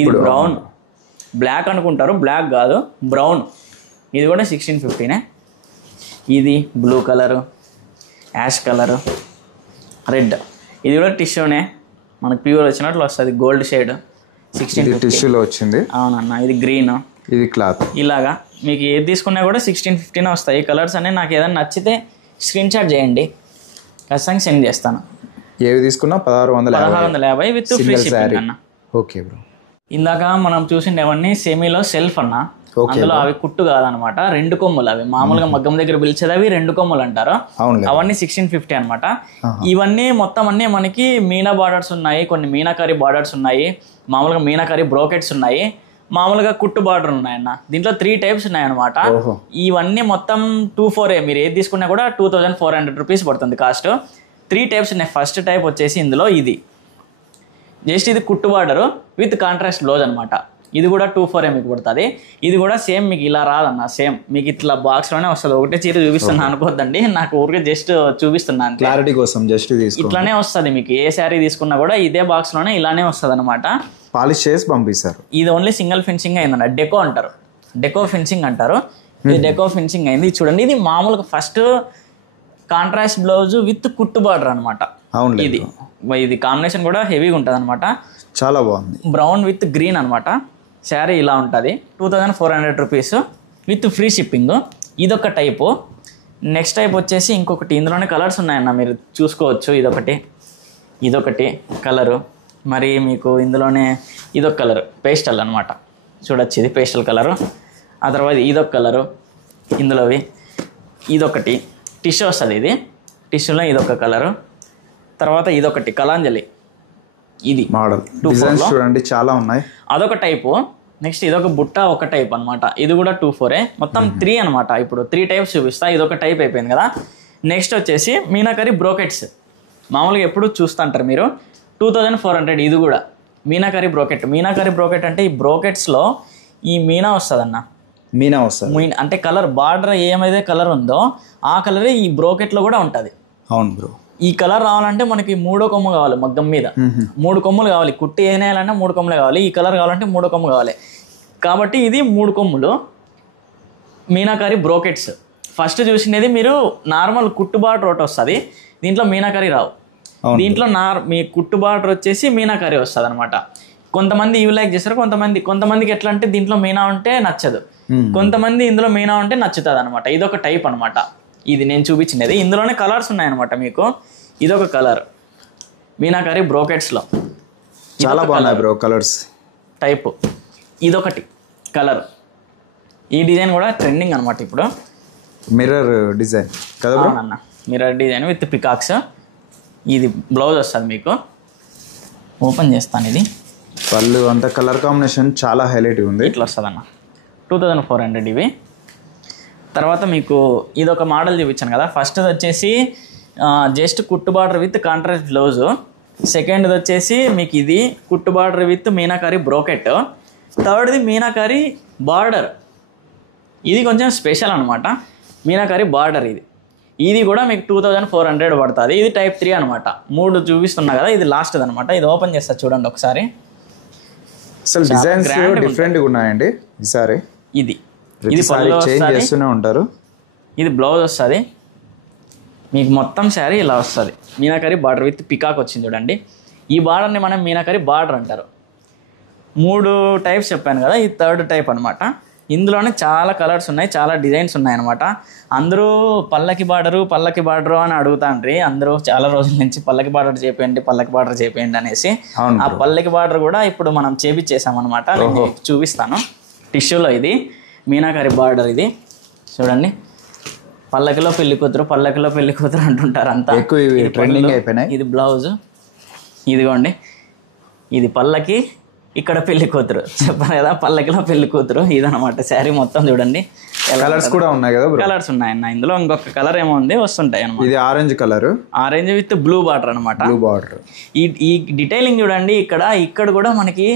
ఇది బ్రౌన్, బ్లాక్ అనుకుంటారు, బ్లాక్ కాదు బ్రౌన్. ఇది కూడా 1650నే. ఇది blue colour, ash colour, red. ఇది కూడా టిష్యూనే, మనకు ప్యూర్ వచ్చినట్లు వస్తుంది. గోల్డ్ షేడ్ 1650 టిష్యూలో వచ్చింది. అవునన్న. ఇది గ్రీన్, ఇది క్లాత్. ఇలాగా మీకు ఏది తీసుకున్నా కూడా 1650నే వస్తాయి. ఈ కలర్స్ అన్నీ నాకు ఏదైనా నచ్చితే స్క్రీన్ షాట్ చేయండి, ఖచ్చితంగా సెండ్ చేస్తాను. ఏవి తీసుకున్నా 1650 విత్ ఫ్రీ షిప్పింగ్ అన్న. Okay bro. ఇందాక మనం చూసిండేవన్నీ సెమీలో సెల్ఫ్ అన్న. అందులో అవి కుట్టు కాదనమాట, 2 కొమ్ములు. అవి మామూలుగా మగ్గం దగ్గర పిలిచేది అవి 2 కొమ్ములు అంటారు. అవన్నీ 1650 అనమాట. ఇవన్నీ మొత్తం అన్నీ మనకి మీనా బార్డర్స్ ఉన్నాయి, కొన్ని మీనాకారి బార్డర్స్ ఉన్నాయి, మామూలుగా మీనాకారి బ్రోకెట్స్ ఉన్నాయి, మామూలుగా కుట్టు బార్డర్ ఉన్నాయన్న. దీంట్లో 3 టైప్స్ ఉన్నాయన్నమాట. ఇవన్నీ మొత్తం 24A. మీరు ఏది తీసుకున్నా కూడా 2400 రూపీస్ పడుతుంది కాస్ట్. 3 టైప్స్ ఉన్నాయి. ఫస్ట్ టైప్ వచ్చేసి ఇందులో ఇది జస్ట్ ఇది కుట్టు బార్డరు విత్ కాంట్రాస్ట్ బ్లౌజ్ అనమాట. ఇది కూడా 24A మీకు పడుతుంది. ఇది కూడా సేమ్ మీకు ఇలా రాదన్న, సేమ్ మీకు ఇట్లా బాక్స్లోనే వస్తుంది. ఒకటే చీర చూపిస్తున్నా అనుకోద్దండి, నాకు ఊరికే జస్ట్ చూపిస్తున్నాను క్లారిటీ కోసం. జస్ట్ ఇట్లానే వస్తుంది మీకు. ఏ శారీ తీసుకున్నా కూడా ఇదే బాక్స్లోనే ఇలానే వస్తుంది అనమాట. పాలిష్ చేసి పంపిస్తారు. ఇది ఓన్లీ సింగిల్ ఫినిషింగ్ అయిందన్న. డెకో అంటారు, డెకో ఫినిషింగ్ అంటారు. ఇది డెకో ఫినిషింగ్ అయింది. చూడండి, ఇది మామూలుగా ఫస్ట్ కాంట్రాస్ట్ బ్లౌజ్ విత్ కుట్టు బార్డర్ అనమాట. ఇది కాంబినేషన్ కూడా హెవీగా ఉంటుంది అనమాట. చాలా బాగుంది. బ్రౌన్ విత్ గ్రీన్ అనమాట. శారీ ఇలా ఉంటుంది. 2400 రూపీస్ విత్ ఫ్రీ షిప్పింగ్. ఇదొక టైపు. నెక్స్ట్ టైప్ వచ్చేసి ఇంకొకటి, ఇందులోనే కలర్స్ ఉన్నాయన్న, మీరు చూసుకోవచ్చు. ఇదొకటి కలరు. మరి మీకు ఇందులోనే ఇదొక కలర్ పేస్టల్ అనమాట. చూడొచ్చు, ఇది పేస్టల్ కలరు. ఆ తర్వాత ఇదొక కలరు. ఇందులోవి ఇదొకటి టిష్యూ వస్తుంది. ఇది టిష్యూలో ఇదొక కలరు. తర్వాత ఇదొకటి కలాంజలి. ఇది మోడల్ డిజైన్స్ చూడండి చాలా ఉన్నాయి. అదొక టైపు. నెక్స్ట్ ఇదొక బుట్ట ఒక టైప్ అనమాట. ఇది కూడా 24A. మొత్తం 3 అనమాట. ఇప్పుడు 3 టైప్స్ చూపిస్తా. ఇదొక టైప్ అయిపోయింది కదా. నెక్స్ట్ వచ్చేసి మీనాకరీ బ్రోకెట్స్. మామూలుగా ఎప్పుడు చూస్తుంటారు మీరు, 2400. ఇది కూడా మీనాకరీ బ్రోకెట్. మీనాకరీ బ్రోకెట్ అంటే ఈ బ్రోకెట్స్లో ఈ మీనా వస్తుందన్న. మీనా వస్తుంది అంటే కలర్ బార్డర్ ఏమైతే కలర్ ఉందో ఆ కలరే ఈ బ్రోకెట్లో కూడా ఉంటుంది. అవును బ్రో. ఈ కలర్ రావాలంటే మనకి 3వ కొమ్ము కావాలి మగ్గం మీద. 3 కొమ్ములు కావాలి. కుట్టి వేయాలంటే 3 కొమ్ములు కావాలి. ఈ కలర్ కావాలంటే 3వ కొమ్ము కావాలి. కాబట్టి ఇది 3 కొమ్ములు మీనాకరీ బ్రోకెట్స్. ఫస్ట్ చూసినది మీరు నార్మల్ కుట్టు బార్డర్ ఒకటి వస్తుంది. దీంట్లో మీనాకరీ రావు. దీంట్లో మీ కుట్టు బార్డర్ వచ్చేసి మీనాకరీ వస్తుంది అనమాట. కొంతమంది ఇవి లైక్ చేస్తారు. కొంతమందికి ఎట్లా అంటే దీంట్లో మీనా ఉంటే నచ్చదు. కొంతమంది ఇందులో మీనా ఉంటే నచ్చుతుంది అనమాట. ఇదొక టైప్ అనమాట. ఇది నేను చూపించినది. ఇందులోనే కలర్స్ ఉన్నాయన్నమాట. మీకు ఇదొక కలర్ మీనాకరీ బ్రోకెట్స్లో చాలా బాగున్నాయి బ్రో కలర్స్ టైపు. ఇదొకటి కలర్. ఈ డిజైన్ కూడా ట్రెండింగ్ అనమాట ఇప్పుడు. మిర్రర్ డిజైన్ కదా బ్రో? అన్న మిర్రర్ డిజైన్ విత్ పికాక్స్. ఇది బ్లౌజ్ వస్తుంది మీకు. ఓపెన్ చేస్తాను. ఇది పళ్ళు అంత కలర్ కాంబినేషన్ చాలా హైలైట్ ఉంది. ఇట్లా వస్తుంది అన్న. 2400 ఇవి. తర్వాత మీకు ఇదొక మోడల్ చూపించాను కదా. ఫస్ట్ వచ్చేసి జస్ట్ కుట్టు బార్డర్ విత్ కాంట్రాస్ట్ బ్లౌజు. సెకండ్ది వచ్చేసి మీకు ఇది కుట్టు బార్డర్ విత్ మీనాకరీ బ్రోకెట్. థర్డ్ది మీనాకరీ బార్డర్. ఇది కొంచెం స్పెషల్ అనమాట. మీనాకరీ బార్డర్ ఇది కూడా మీకు 2400 పడుతుంది. ఇది టైప్ 3 అనమాట. 3 చూపిస్తున్నా కదా. ఇది లాస్ట్ అనమాట. ఇది ఓపెన్ చేస్తా చూడండి ఒకసారి. అసలు డిజైన్స్ డిఫరెంట్గా ఉన్నాయండి ఈసారి. ఇది పళ్ళు చేంజ్ చేస్తూనే ఉంటారు. ఇది బ్లౌజ్ వస్తుంది మీకు. మొత్తం శారీ ఇలా వస్తుంది. మీనాకరీ బార్డర్ విత్ పికాక్ వచ్చింది చూడండి. ఈ బార్డర్ని మనం మీనాకరీ బార్డర్ అంటారు. 3 టైప్స్ చెప్పాను కదా. ఇది థర్డ్ టైప్ అనమాట. ఇందులోనే చాలా కలర్స్ ఉన్నాయి, చాలా డిజైన్స్ ఉన్నాయి అనమాట. అందరూ పల్లకి బార్డరు అని అడుగుతాండ్రి. అందరూ చాలా రోజుల నుంచి పల్లకి బార్డర్ చేపేయండి అనేసి. ఆ పల్లకి బార్డర్ కూడా ఇప్పుడు మనం చేపించేసామన్నమాట. నేను చూపిస్తాను. టిష్యూలో ఇది మీనాకరీ బార్డర్. ఇది చూడండి. పల్లకిలో పెళ్లి కూతురు అంటుంటారు అంతా. ఇది బ్లౌజ్. ఇదిగోండి. ఇది పల్లకి, ఇక్కడ పెళ్లి కూతురు. చెప్పాను కదా పల్లకిలో పెళ్లి కూతురు. ఇదనమాట శారీ మొత్తం. చూడండి కలర్స్ కూడా ఉన్నాయి కదా. కలర్స్ ఉన్నాయన్న. ఇందులో ఇంకొక కలర్ ఏమో ఉంది, వస్తుంటాయి అనమాట. ఇది orange colour. Orange with blue border అనమాట. Blue border. ఈ డీటెయిలింగ్ చూడండి. ఇక్కడ కూడా మనకి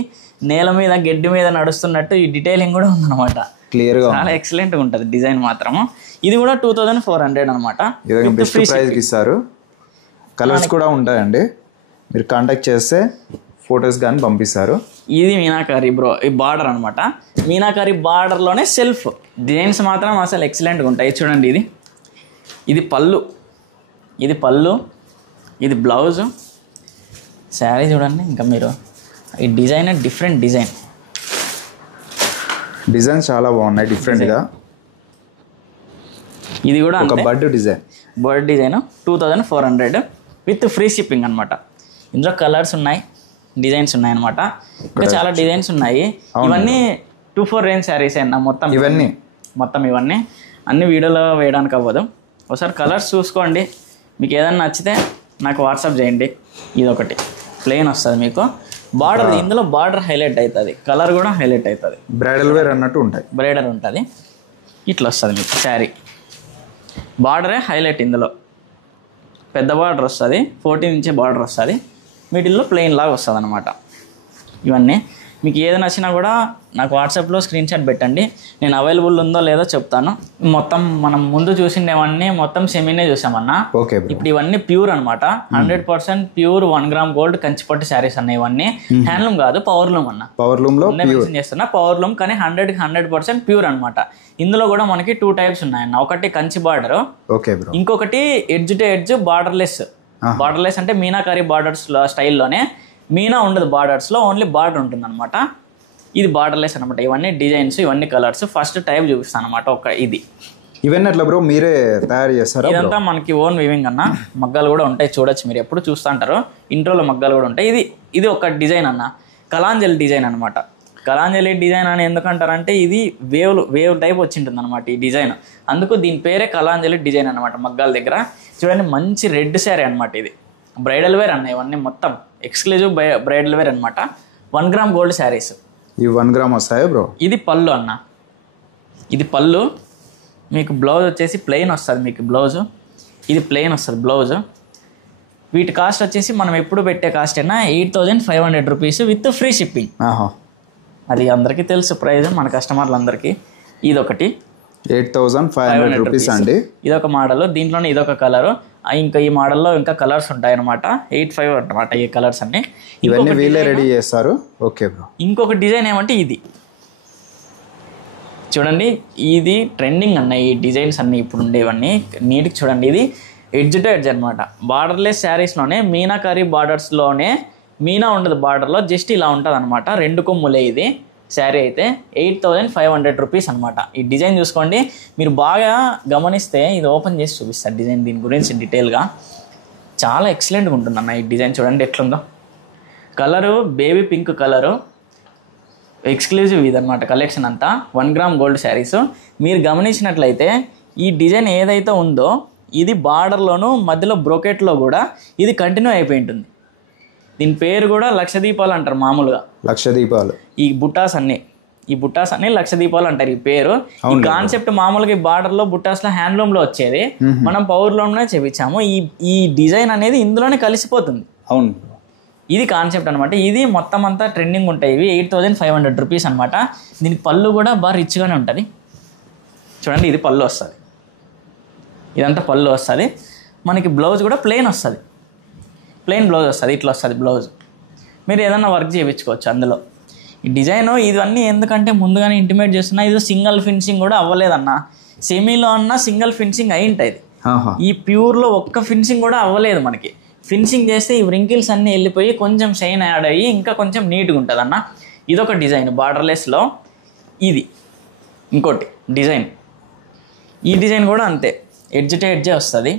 నేల మీద గడ్డి మీద నడుస్తున్నట్టు ఈ డీటెయిలింగ్ కూడా ఉందన్నమాట. క్లియర్ గా చాలా ఎక్సలెంట్ గా ఉంటుంది డిజైన్ మాత్రము. ఇది కూడా 2400 అనమాట. బెస్ట్ ప్రైస్ కి ఇస్తారు. కలర్స్ కూడా ఉంటాయండి. మీరు కాంటాక్ట్ చేస్తే ఫొటోస్ కానీ పంపిస్తారు. ఇది మీనాకరీ ఈ బార్డర్ అనమాట. మీనాకరీ బార్డర్లోనే సెల్ఫ్ డిజైన్స్ మాత్రం అసలు ఎక్సలెంట్గా ఉంటాయి. చూడండి. ఇది పళ్ళు. ఇది బ్లౌజు. శారీ చూడండి. ఇంకా మీరు ఈ డిజైన్ డిఫరెంట్ డిజైన్ చాలా బాగున్నాయి డిఫరెంట్గా. ఇది కూడా ఒక bird design 2400 with free shipping అనమాట. ఇందులో కలర్స్ ఉన్నాయి, డిజైన్స్ ఉన్నాయి అనమాట. ఇంకా చాలా డిజైన్స్ ఉన్నాయి. ఇవన్నీ 24 రేంజ్ శారీస్ అయినా మొత్తం ఇవన్నీ అన్ని వీడియోలో వేయడానికి అవ్వదు. ఒకసారి కలర్స్ చూసుకోండి. మీకు ఏదైనా నచ్చితే నాకు వాట్సాప్ చేయండి. ఇదొకటి ప్లెయిన్ వస్తుంది మీకు. బార్డర్ ఇందులో బార్డర్ హైలైట్ అవుతుంది, కలర్ కూడా హైలైట్ అవుతుంది. బ్రైడల్ వేర్ అన్నట్టు ఉంటాయి. బ్రైడర్ ఉంటుంది. ఇట్లా వస్తుంది మీకు శారీ. బార్డరే హైలైట్. ఇందులో పెద్ద బార్డర్ వస్తుంది, 14 ఇంచ్ బార్డర్ వస్తుంది. మిడిల్లో ప్లెయిన్ లాగా వస్తుంది అనమాట. ఇవన్నీ మీకు ఏది నచ్చినా కూడా నాకు వాట్సాప్లో స్క్రీన్ షాట్ పెట్టండి. నేను అవైలబుల్ ఉందో లేదో చెప్తాను. మొత్తం మనం ముందు చూసిండేవన్నీ మొత్తం సెమీనే చూసామన్నా. ఇప్పుడు ఇవన్నీ ప్యూర్ అనమాట. 100% ప్యూర్ 1 గ్రామ్ గోల్డ్ కంచిపట్టు శారీస్ అన్న. ఇవన్నీ హ్యాండ్లూమ్ కాదు, పవర్లూమ్ అన్న. మెన్షన్ చేస్తున్నా పవర్లూమ్, కానీ 100% ప్యూర్ అనమాట. ఇందులో కూడా మనకి 2 టైప్స్ ఉన్నాయన్న. ఒకటి కంచి బార్డర్, ఇంకొకటి edge to edge borderless. Borderless అంటే మీనాకరీ బార్డర్స్ స్టైల్లోనే. మీనా ఉండదు బార్డర్స్లో, ఓన్లీ బార్డర్ ఉంటుంది అనమాట. ఇది బార్డర్లెస్ అనమాట. ఇవన్నీ డిజైన్స్, ఇవన్నీ కలర్స్. ఫస్ట్ టైప్ చూపిస్తాను అనమాట. ఇవన్నీ ఎట్లా బ్రో మీరే తయారు చేస్తారా? ఇదంతా మనకి ఓన్ వివింగ్ అన్న. మగ్గాలు కూడా ఉంటాయి, చూడొచ్చు మీరు. ఎప్పుడు చూస్తుంటారు ఇంట్రోలో మగ్గాలు కూడా ఉంటాయి. ఇది ఒక డిజైన్ అన్న, కలాంజలి డిజైన్ అనమాట. కలాంజలి డిజైన్ అని ఎందుకంటారంటే ఇది వేవ్ టైప్ వచ్చింటుంది అనమాట ఈ డిజైన్. అందుకు దీని పేరే కలాంజలి డిజైన్ అనమాట. మగ్గాల దగ్గర చూడండి, మంచి రెడ్ శారీ అనమాట. ఇది బ్రైడల్ వేర్ అన్న. ఇవన్నీ మొత్తం ఎక్స్క్లూజివ్ బ్రైడల్ వేర్ అనమాట. 1 గ్రామ్ గోల్డ్ శారీస్. ఈ 1 గ్రామ్ వస్తాయి బ్రో. ఇది పళ్ళు అన్న. ఇది పళ్ళు. మీకు బ్లౌజ్ వచ్చేసి ప్లెయిన్ వస్తుంది. మీకు బ్లౌజు ఇది ప్లెయిన్ వస్తుంది బ్లౌజ్. వీటి కాస్ట్ వచ్చేసి మనం ఎప్పుడు పెట్టే కాస్ట్ అయినా 8,500 రూపీస్ విత్ ఫ్రీ షిప్పింగ్. అది అందరికీ తెలుసు ప్రైస్ మన కస్టమర్లందరికీ. ఇదొకటి 8,500 రూపీస్ అండి. ఇదొక మోడల్, దీంట్లోనే ఇదొక కలరు. ఇంకా ఈ మోడల్లో ఇంకా కలర్స్ ఉంటాయి అనమాట. 8,500 అనమాట ఈ కలర్స్ అన్ని. ఇవన్నీ వీళ్ళే రెడీ చేస్తారు. Okay bro. ఇంకొక డిజైన్ ఏమంటే ఇది చూడండి, ఇది ట్రెండింగ్ అన్న ఈ డిజైన్స్ అన్నీ ఇప్పుడు ఉండేవన్నీ. నీట్గా చూడండి, ఇది ఎడ్జ్ టు ఎడ్జ్ అనమాట. బార్డర్లెస్ శారీస్లోనే మీనాకారీ బార్డర్స్లోనే మీనా ఉండదు బార్డర్లో, జస్ట్ ఇలా ఉంటుంది అనమాట. 2 కొమ్ములే ఇది శారీ అయితే. 8,500 రూపీస్ అనమాట. ఈ డిజైన్ చూసుకోండి, మీరు బాగా గమనిస్తే ఇది ఓపెన్ చేసి చూపిస్తారు డిజైన్, దీని గురించి డీటెయిల్గా. చాలా ఎక్సలెంట్గా ఉంటుంది అన్న ఈ డిజైన్. చూడండి ఎట్లుందో. Colour baby pink colour, exclusive ఇదనమాట కలెక్షన్ అంతా. 1 గ్రామ్ గోల్డ్ శారీస్. మీరు గమనించినట్లయితే ఈ డిజైన్ ఏదైతే ఉందో ఇది బార్డర్లోను మధ్యలో బ్రోకెట్లో కూడా ఇది కంటిన్యూ అయిపోయి ఉంటుంది. దీని పేరు కూడా లక్షదీపాలు అంటారు మామూలుగా. లక్షదీపాలు ఈ బుట్టాస్ అన్ని లక్షదీపాలు అంటారు ఈ పేరు. ఈ కాన్సెప్ట్ మామూలుగా ఈ బార్డర్లో బుట్టాస్లో హ్యాండ్లూమ్లో వచ్చేది, మనం పవర్లోనే చేపించాము. ఈ డిజైన్ అనేది ఇందులోనే కలిసిపోతుంది. అవును, ఇది కాన్సెప్ట్ అనమాట. ఇది మొత్తం అంతా ట్రెండింగ్ ఉంటాయి. ఇవి 8,500 రూపీస్ అనమాట. దీనికి పళ్ళు కూడా బాగా రిచ్గానే ఉంటుంది. చూడండి, ఇది పళ్ళు వస్తుంది, ఇదంతా పళ్ళు వస్తుంది. మనకి బ్లౌజ్ కూడా ప్లెయిన్ వస్తుంది, ప్లెయిన్ బ్లౌజ్ వస్తుంది. ఇట్లా వస్తుంది బ్లౌజ్. మీరు ఏదన్నా వర్క్ చేయించుకోవచ్చు అందులో. ఈ డిజైన్ ఇవన్నీ ఎందుకంటే ముందుగానే ఇంటిమేట్ చేస్తున్నా. ఇది సింగిల్ ఫినిషింగ్ కూడా అవ్వలేదన్న. సెమీలో అన్నా సింగిల్ ఫినిషింగ్ అయి ఉంటుంది. ఈ ప్యూర్లో ఒక్క ఫినిషింగ్ కూడా అవ్వలేదు మనకి. ఫినిషింగ్ చేస్తే ఈ వ్రింకిల్స్ అన్నీ వెళ్ళిపోయి కొంచెం షైన్ యాడ్ అయ్యి ఇంకా కొంచెం నీట్గా ఉంటుంది అన్న. ఇదొక డిజైన్ బార్డర్లెస్లో. ఇది ఇంకోటి డిజైన్. ఈ డిజైన్ కూడా అంతే, ఎడ్జ్ టు ఎడ్జే వస్తుంది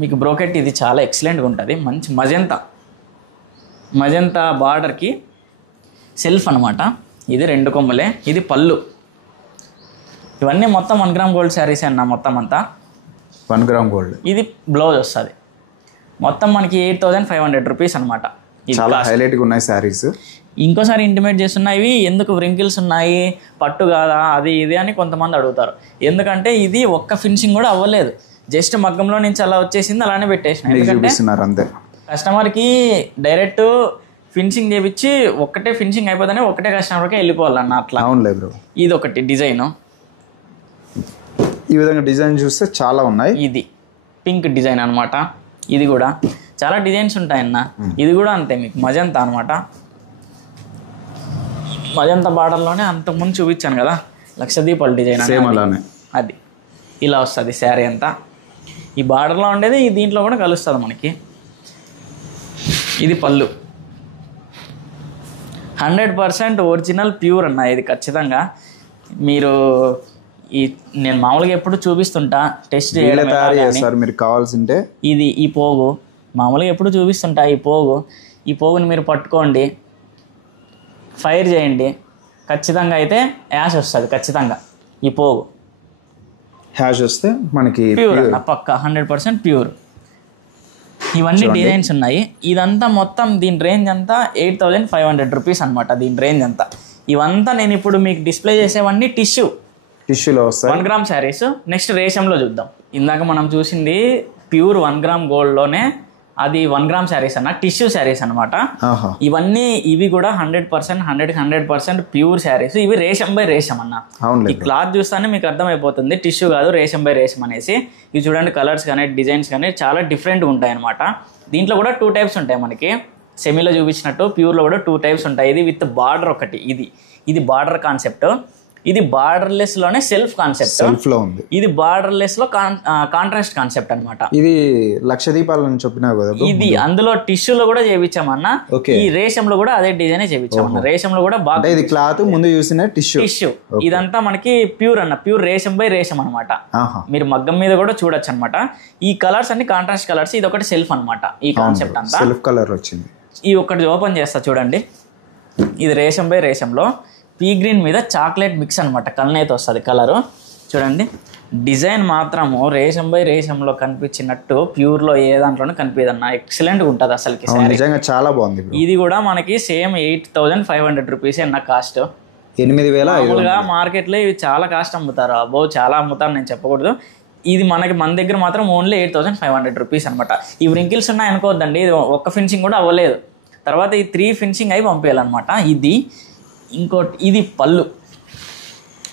మీకు బ్రోకెట్. ఇది చాలా ఎక్సలెంట్గా ఉంటుంది. మంచి మజంతా బార్డర్కి సెల్ఫ్ అనమాట. ఇది 2 కొమ్ములే. ఇది పళ్ళు. ఇవన్నీ మొత్తం 1 గ్రామ్ గోల్డ్ శారీస్ అన్న మొత్తం అంతా. 1 గ్రామ్ గోల్డ్. ఇది బ్లౌజ్ వస్తుంది. మొత్తం మనకి 8,500 రూపీస్ అనమాట. చాలా హైలైట్గా ఉన్నాయి శారీస్. ఇంకోసారి ఇంటిమేట్ చేస్తున్నా, ఇవి ఎందుకు వ్రింకిల్స్ ఉన్నాయి, పట్టు కాదా, అది ఇది అని కొంతమంది అడుగుతారు. ఎందుకంటే ఇది ఒక్క ఫినిషింగ్ కూడా అవ్వలేదు, జస్ట్ మగ్గంలో నుంచి అలా వచ్చేసింది, అలానే పెట్టేసిన. ఎందుకంటే కస్టమర్కి డైరెక్ట్ ఫినిషింగ్ చేయించి ఒక్కటే ఫినిషింగ్ అయిపోతేనే ఒక్కటే కస్టమర్కి వెళ్ళిపోవాలన్న అట్లా. ఇది ఒకటి డిజైన్. ఈ విధంగా డిజైన్ చూస్తే చాలా ఉన్నాయి. ఇది పింక్ డిజైన్ అనమాట. ఇది కూడా చాలా డిజైన్స్ ఉంటాయన్న. ఇది కూడా అంతే, మీకు మజంతా అనమాట. మజంతా బార్డర్లోనే అంతకుముందు చూపించాను కదా లక్షదీపాల డిజైన్, అది ఇలా వస్తుంది శారీ అంతా. ఈ బార్డర్లో ఉండేది ఈ దీంట్లో కూడా కలుస్తుంది మనకి. ఇది పళ్ళు. 100% ఒరిజినల్ ప్యూర్ అన్న ఇది ఖచ్చితంగా. మీరు నేను మామూలుగా ఎప్పుడు చూపిస్తుంటా, టెస్ట్ చేయడం మీరు కావాల్సింటే. ఇది ఈ పోగు మామూలుగా ఎప్పుడు చూపిస్తుంటా. ఈ పోగుని మీరు పట్టుకోండి, ఫైర్ చేయండి, ఖచ్చితంగా అయితే యాష్ వస్తుంది. ఖచ్చితంగా ఈ పోగు హ్యాష్ వస్తే మనకి ప్యూర్ అన్న, పక్క 100% ప్యూర్. ఇవన్నీ డిజైన్స్ ఉన్నాయి. ఇదంతా మొత్తం దీని రేంజ్ అంతా 8,500 రూపీస్ అనమాట. దీని రేంజ్ అంతా ఇవంతా నేను ఇప్పుడు మీకు డిస్ప్లే చేసేవన్నీ టిష్యూలో వస్తాయి. 1 గ్రామ్ శారీస్. నెక్స్ట్ రేషంలో చూద్దాం. ఇందాక మనం చూసింది ప్యూర్ 1 గ్రామ్ గోల్డ్లోనే, అది 1 గ్రామ్ శారీస్ అన్న, టిష్యూ శారీస్ అనమాట. ఇవి కూడా 100% ప్యూర్ శారీస్. ఇవి రేషం బై రేషం అన్న. ఈ క్లాత్ చూస్తానే మీకు అర్థమైపోతుంది టిష్యూ కాదు, రేషం బై రేషం అనేసి. ఇవి చూడండి, కలర్స్ కానీ డిజైన్స్ కానీ చాలా డిఫరెంట్గా ఉంటాయి అనమాట. దీంట్లో కూడా 2 టైప్స్ ఉంటాయి మనకి. సెమీలో చూపించినట్టు ప్యూర్లో కూడా 2 టైప్స్ ఉంటాయి. ఇది విత్ బార్డర్ ఒకటి. ఇది బార్డర్ కాన్సెప్ట్. ఇది బార్డర్లెస్ లోనే సెల్ఫ్ కాన్సెప్ట్. ఇది బార్డర్లెస్ లో కాంట్రాస్ట్ కాన్సెప్ట్ అనమాట. ఇది లక్షదీపాలని చెప్పినావు కదా, ఇది అందులో టిష్యూలో కూడా చేయించామన్నా. ఈ రేషంలో కూడా అదే డిజైన్ చేయించామన్నా. రేషంలో కూడా బాగా ఇది క్లాత్ ముందు చూసిన టిష్యూ. ఇదంతా మనకి ప్యూర్ అన్న, ప్యూర్ రేషం బై రేషం అనమాట. మీరు మగ్గం మీద కూడా చూడొచ్చు అనమాట. ఈ కలర్స్ అన్ని కాంట్రాస్ట్ కలర్స్. ఇది ఒకటి సెల్ఫ్ అనమాట. ఈ కాన్సెప్ట్ అంతా సెల్ఫ్ కలర్ వచ్చింది. ఈ ఒకటి ఓపెన్ చేస్తా చూడండి. ఇది రేషం బై రేషంలో పీ గ్రీన్ మీద చాక్లెట్ మిక్స్ అనమాట. కలనైతే వస్తుంది కలరు. చూడండి, డిజైన్ మాత్రము రేషం బై రేషంలో కనిపించినట్టు ప్యూర్లో ఏ దాంట్లోనే కనిపించదన్న. ఎక్సలెంట్గా ఉంటుంది అసలుకి. చాలా బాగుంది. ఇది కూడా మనకి సేమ్ 8,500 రూపీస్ అన్న కాస్ట్. 8,000. మామూలుగా మార్కెట్లో ఇవి చాలా కాస్ట్ అమ్ముతారు. చాలా అమ్ముతారు, నేను చెప్పకూడదు. ఇది మన దగ్గర మాత్రం ఓన్లీ 8,500 రూపీస్ అనమాట. ఈ వ్రింకిల్స్ ఉన్నాయి అనుకోవద్దండి, ఇది ఒక్క ఫినిషింగ్ కూడా అవ్వలేదు. తర్వాత ఈ 3 ఫినిషింగ్ అయి పంపించాలన్నమాట. ఇది ఇంకోటి, ఇది పళ్ళు,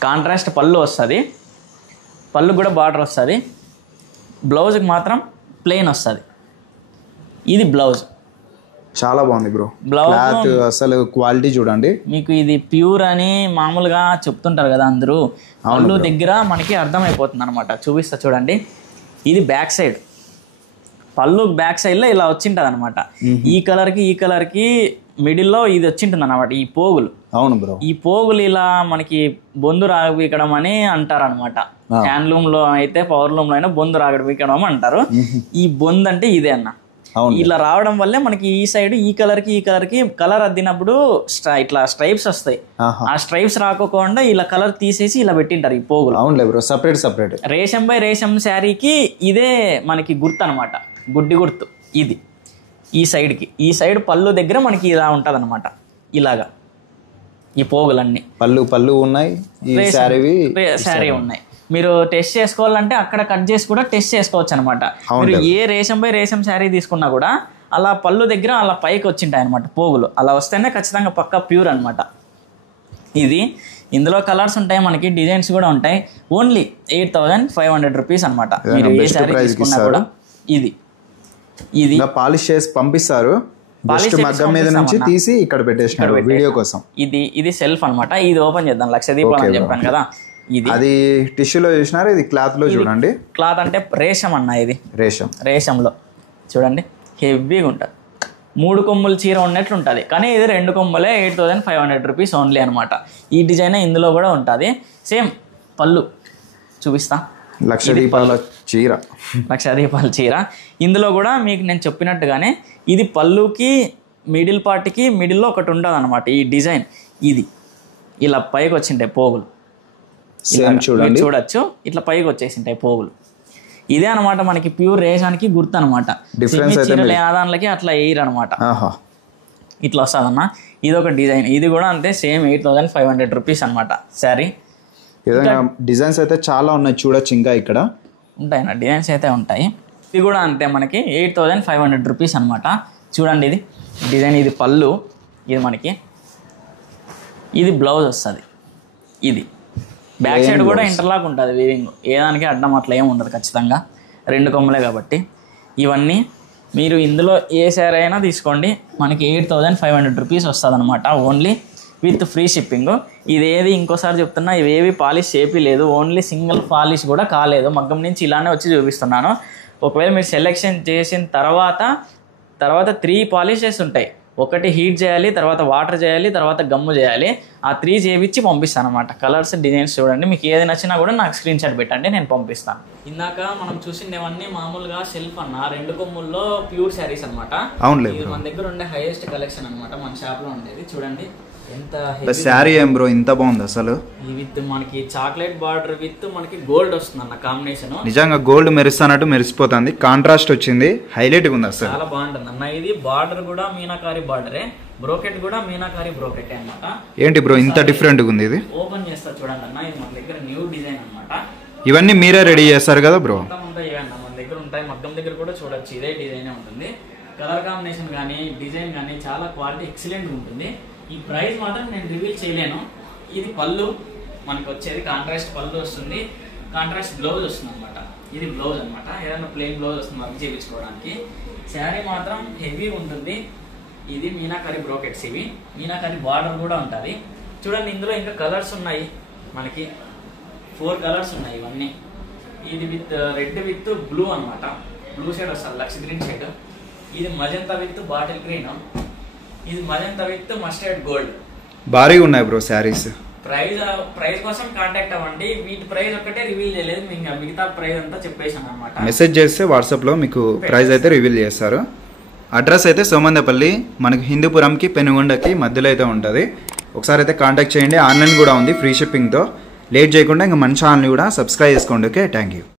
కాంట్రాస్ట్ పళ్ళు వస్తుంది, పళ్ళు కూడా బార్డర్ వస్తుంది. బ్లౌజ్కి మాత్రం ప్లెయిన్ వస్తుంది. ఇది బ్లౌజ్, చాలా బాగుంది బ్రో. బ్లౌజ్ అసలు క్వాలిటీ చూడండి. మీకు ఇది ప్యూర్ అని మామూలుగా చెప్తుంటారు కదా అందరూ, పళ్ళు దగ్గర మనకి అర్థమైపోతుంది అనమాట. చూపిస్తా చూడండి. ఇది బ్యాక్ సైడ్, పళ్ళు బ్యాక్ సైడ్లో ఇలా వచ్చింటుంది అనమాట. ఈ కలర్కి మిడిల్లో ఇది వచ్చింటుంది అనమాట, ఈ పోగులు. అవును బ్రో. ఈ పోగులు ఇలా మనకి బొందు రాగబీకడం అని అంటారు అనమాట. హ్యాండ్లూమ్ లో అయితే, పవర్ లూమ్ లో అయినా బొందు రాగబీకడం అంటారు. ఈ బొందు అంటే ఇదే అన్న. ఇలా రావడం వల్లే మనకి ఈ సైడ్ ఈ కలర్కి కలర్ అద్దినప్పుడు ఇట్లా స్ట్రైప్స్ వస్తాయి. ఆ స్ట్రైప్స్ రాకోకుండా ఇలా కలర్ తీసేసి ఇలా పెట్టింటారు ఈ పోగులు. అవునులే బ్రో, సపరేట్ రేషం బై రేషం శారీకి ఇదే మనకి గుర్తు అనమాట, గుడ్డి గుర్తు. ఇది ఈ సైడ్ పళ్ళు దగ్గర మనకి ఇలా ఉంటది అనమాట, ఇలాగా ఈ పోగులన్నీ పళ్ళు ఉన్నాయి, శారీ ఉన్నాయి. మీరు టెస్ట్ చేసుకోవాలంటే అక్కడ కట్ చేసి కూడా టెస్ట్ చేసుకోవచ్చు అనమాట. మీరు ఏ రేషం బై రేషం శారీ తీసుకున్నా కూడా అలా పళ్ళు దగ్గర అలా పైకి వచ్చింటాయి అనమాట పోగులు. అలా వస్తేనే ఖచ్చితంగా పక్కా ప్యూర్ అనమాట. ఇది ఇందులో కలర్స్ ఉంటాయి, మనకి డిజైన్స్ కూడా ఉంటాయి. ఓన్లీ 8,500 రూపీస్ అనమాట. మీరు ఏ శారీ తీసుకున్నా కూడా ఇది పాలిష్ చేసి పంపిస్తారు. మగ్గం మీద నుంచి తీసి ఇక్కడ పెట్టేసినారు వీడియో కోసం. ఇది సెల్ఫ్ అనమాట. ఇది ఓపెన్ చేద్దాం. లక్షదీపాలు అని చెప్పాను కదా, అది టిష్యూలో చూసినారు, ఇది క్లాత్ లో చూడండి. క్లాత్ అంటే రేషం అన్న, ఇది రేషంలో చూడండి, హెవీగా ఉంటుంది. 3 కొమ్ముల చీర ఉన్నట్లు ఉంటుంది, కానీ ఇది 2 కొమ్ములే. 8,500 రూపీస్ ఓన్లీ అనమాట. ఈ డిజైన్ ఇందులో కూడా ఉంటుంది. సేమ్ పళ్ళు చూపిస్తా. లక్షదీపాల చీర. ఇందులో కూడా మీకు నేను చెప్పినట్టుగానే ఇది పళ్ళుకి మిడిల్ పార్ట్కి మిడిల్లో ఒకటి ఉంటుంది అనమాట. ఈ డిజైన్ ఇది ఇలా పైకి వచ్చింటాయి పోగులు, చూడొచ్చు. ఇట్లా పైకి వచ్చేసింటాయి పోగులు. ఇదే అనమాట మనకి ప్యూర్ రేషానికి గుర్తు అనమాట. చీరలు ఆదాన్లకి అట్లా వేయరు అనమాట, ఇట్లా వస్తుందన్న. ఇది ఒక డిజైన్, ఇది కూడా అంతే, సేమ్ 8,500 రూపీస్ అనమాట శారీ. డిజైన్స్ అయితే చాలా ఉన్నాయి, చూడొచ్చు. ఇంకా ఇక్కడ ఉంటాయన్న డిజైన్స్ అయితే ఉంటాయి. ఇది కూడా అంతే, మనకి 8,500 రూపీస్ అనమాట. చూడండి ఇది డిజైన్, ఇది పళ్ళు, ఇది మనకి ఇది బ్లౌజ్ వస్తుంది. ఇది బ్యాక్ సైడ్ కూడా ఇంటర్లాక్ ఉంటుంది వీవింగ్, ఏ దానికి అడ్డం అట్లా ఏమి ఉండదు, ఖచ్చితంగా 2 కొమ్మలే కాబట్టి. ఇవన్నీ మీరు ఇందులో ఏ శారీ అయినా తీసుకోండి, మనకి 8,500 రూపీస్ వస్తుంది అనమాట, ఓన్లీ విత్ ఫ్రీ షిప్పింగ్. ఇదేది ఇంకోసారి చెప్తున్నా, ఇవేవి పాలిష్ చేపి లేదు, ఓన్లీ సింగిల్ పాలిష్ కూడా కాలేదు. మగ్గం నుంచి ఇలానే వచ్చి చూపిస్తున్నాను. ఒకవేళ మీరు సెలెక్షన్ చేసిన తర్వాత 3 పాలిషెస్ ఉంటాయి. ఒకటి హీట్ చేయాలి, తర్వాత వాటర్ చేయాలి, తర్వాత గమ్ము చేయాలి. ఆ 3 చేయించి పంపిస్తాను అనమాట. కలర్స్, డిజైన్స్ చూడండి, మీకు ఏది నచ్చినా కూడా నాకు స్క్రీన్ షాట్ పెట్టండి, నేను పంపిస్తాను. ఇందాక మనం చూసిండేవన్నీ మామూలుగా సెల్ఫ్ అన్న, 2 కొమ్ముల్లో ప్యూర్ శారీస్ అనమాట. ఇది మన దగ్గర ఉండే హైయెస్ట్ కలెక్షన్ అనమాట, మన షాప్ లో ఉండేది. చూడండి ఎంత శారీ ఏం బ్రో ఇంత బాగుంది అసలు. విత్ మనకి చాక్లెట్ బార్డర్ విత్ మనకి గోల్డ్ వస్తుంది అన్న కాంబినేషన్. నిజంగా గోల్డ్ మెరుస్తున్నట్టు మెరిసిపోతుంది, కాంట్రాస్ట్ వచ్చింది, హైలైట్ ఉంది అసలు, చాలా బాగుంటుంది అన్న. ఇది బార్డర్ కూడా మీనాకారి బార్డరే, బ్రోకెట్ కూడా మీనాకారి బ్రోకెట్ అన్నమాట. ఏంటి బ్రో ఇంత డిఫరెంట్ గా ఉంది? ఇది ఓపెన్ చేస్తా చూడండి అన్న, ఇది మన దగ్గర న్యూ డిజైన్ అనమాట. ఇవన్నీ మీరే రెడీ చేస్తారు కదా బ్రో? ఉంటాయి అన్న మన దగ్గర ఉంటాయి, మగ్గం దగ్గర కూడా చూడొచ్చు, ఇదే డిజైన్ ఉంటుంది. కలర్ కాంబినేషన్ కానీ డిజైన్ కానీ చాలా క్వాలిటీ ఎక్సలెంట్ ఉంటుంది. ఈ ప్రైస్ మాత్రం నేను రివీల్ చేయలేను. ఇది పళ్ళు మనకి వచ్చేది, కాంట్రాస్ట్ పళ్ళు వస్తుంది, కాంట్రాస్ట్ బ్లౌజ్ వస్తుంది అనమాట. ఇది బ్లౌజ్ అనమాట, ఏదైనా ప్లెయిన్ బ్లౌజ్ వస్తుంది వర్క్ చేయించుకోవడానికి. శారీ మాత్రం హెవీ ఉంటుంది. ఇది మీనాకారి బ్రోకెట్స్, ఇవి మీనాకారి బార్డర్ కూడా ఉంటుంది. చూడండి ఇందులో ఇంకా కలర్స్ ఉన్నాయి, మనకి 4 కలర్స్ ఉన్నాయి ఇవన్నీ. ఇది విత్ రెడ్ విత్ బ్లూ అనమాట, బ్లూ షేడ్ వస్తుంది, లక్స్ గ్రీన్ షేడ్. ఇది మజంతా విత్ బాటిల్ గ్రీన్, ఇది మజంతా విత్ మస్టర్డ్ గోల్డ్. భారీగా ఉన్నాయి బ్రో శారీస్. ప్రైస్ కోసం కాంటాక్ట్ అవ్వండి. వీటి ప్రైస్ ఒక్కటే రివీల్ చేయలేదు, ఇంకా మిగతా ప్రైస్ అంతా చెప్పేసాను అనమాట. మెసేజ్ చేస్తే వాట్సాప్ లో మీకు ప్రైస్ అయితే రివీల్ చేస్తారు. అడ్రస్ అయితే సోమందపల్లి, మనకి హిందూపురంకి పెనుగొండకి మధ్యలో అయితే ఉంటుంది. ఒకసారి అయితే కాంటాక్ట్ చేయండి. ఆన్లైన్ కూడా ఉంది ఫ్రీ షిప్పింగ్తో. లేట్ చేయకుండా ఇంకా మన ఛానల్ని కూడా సబ్స్క్రైబ్ చేసుకోండి. Okay, thank you.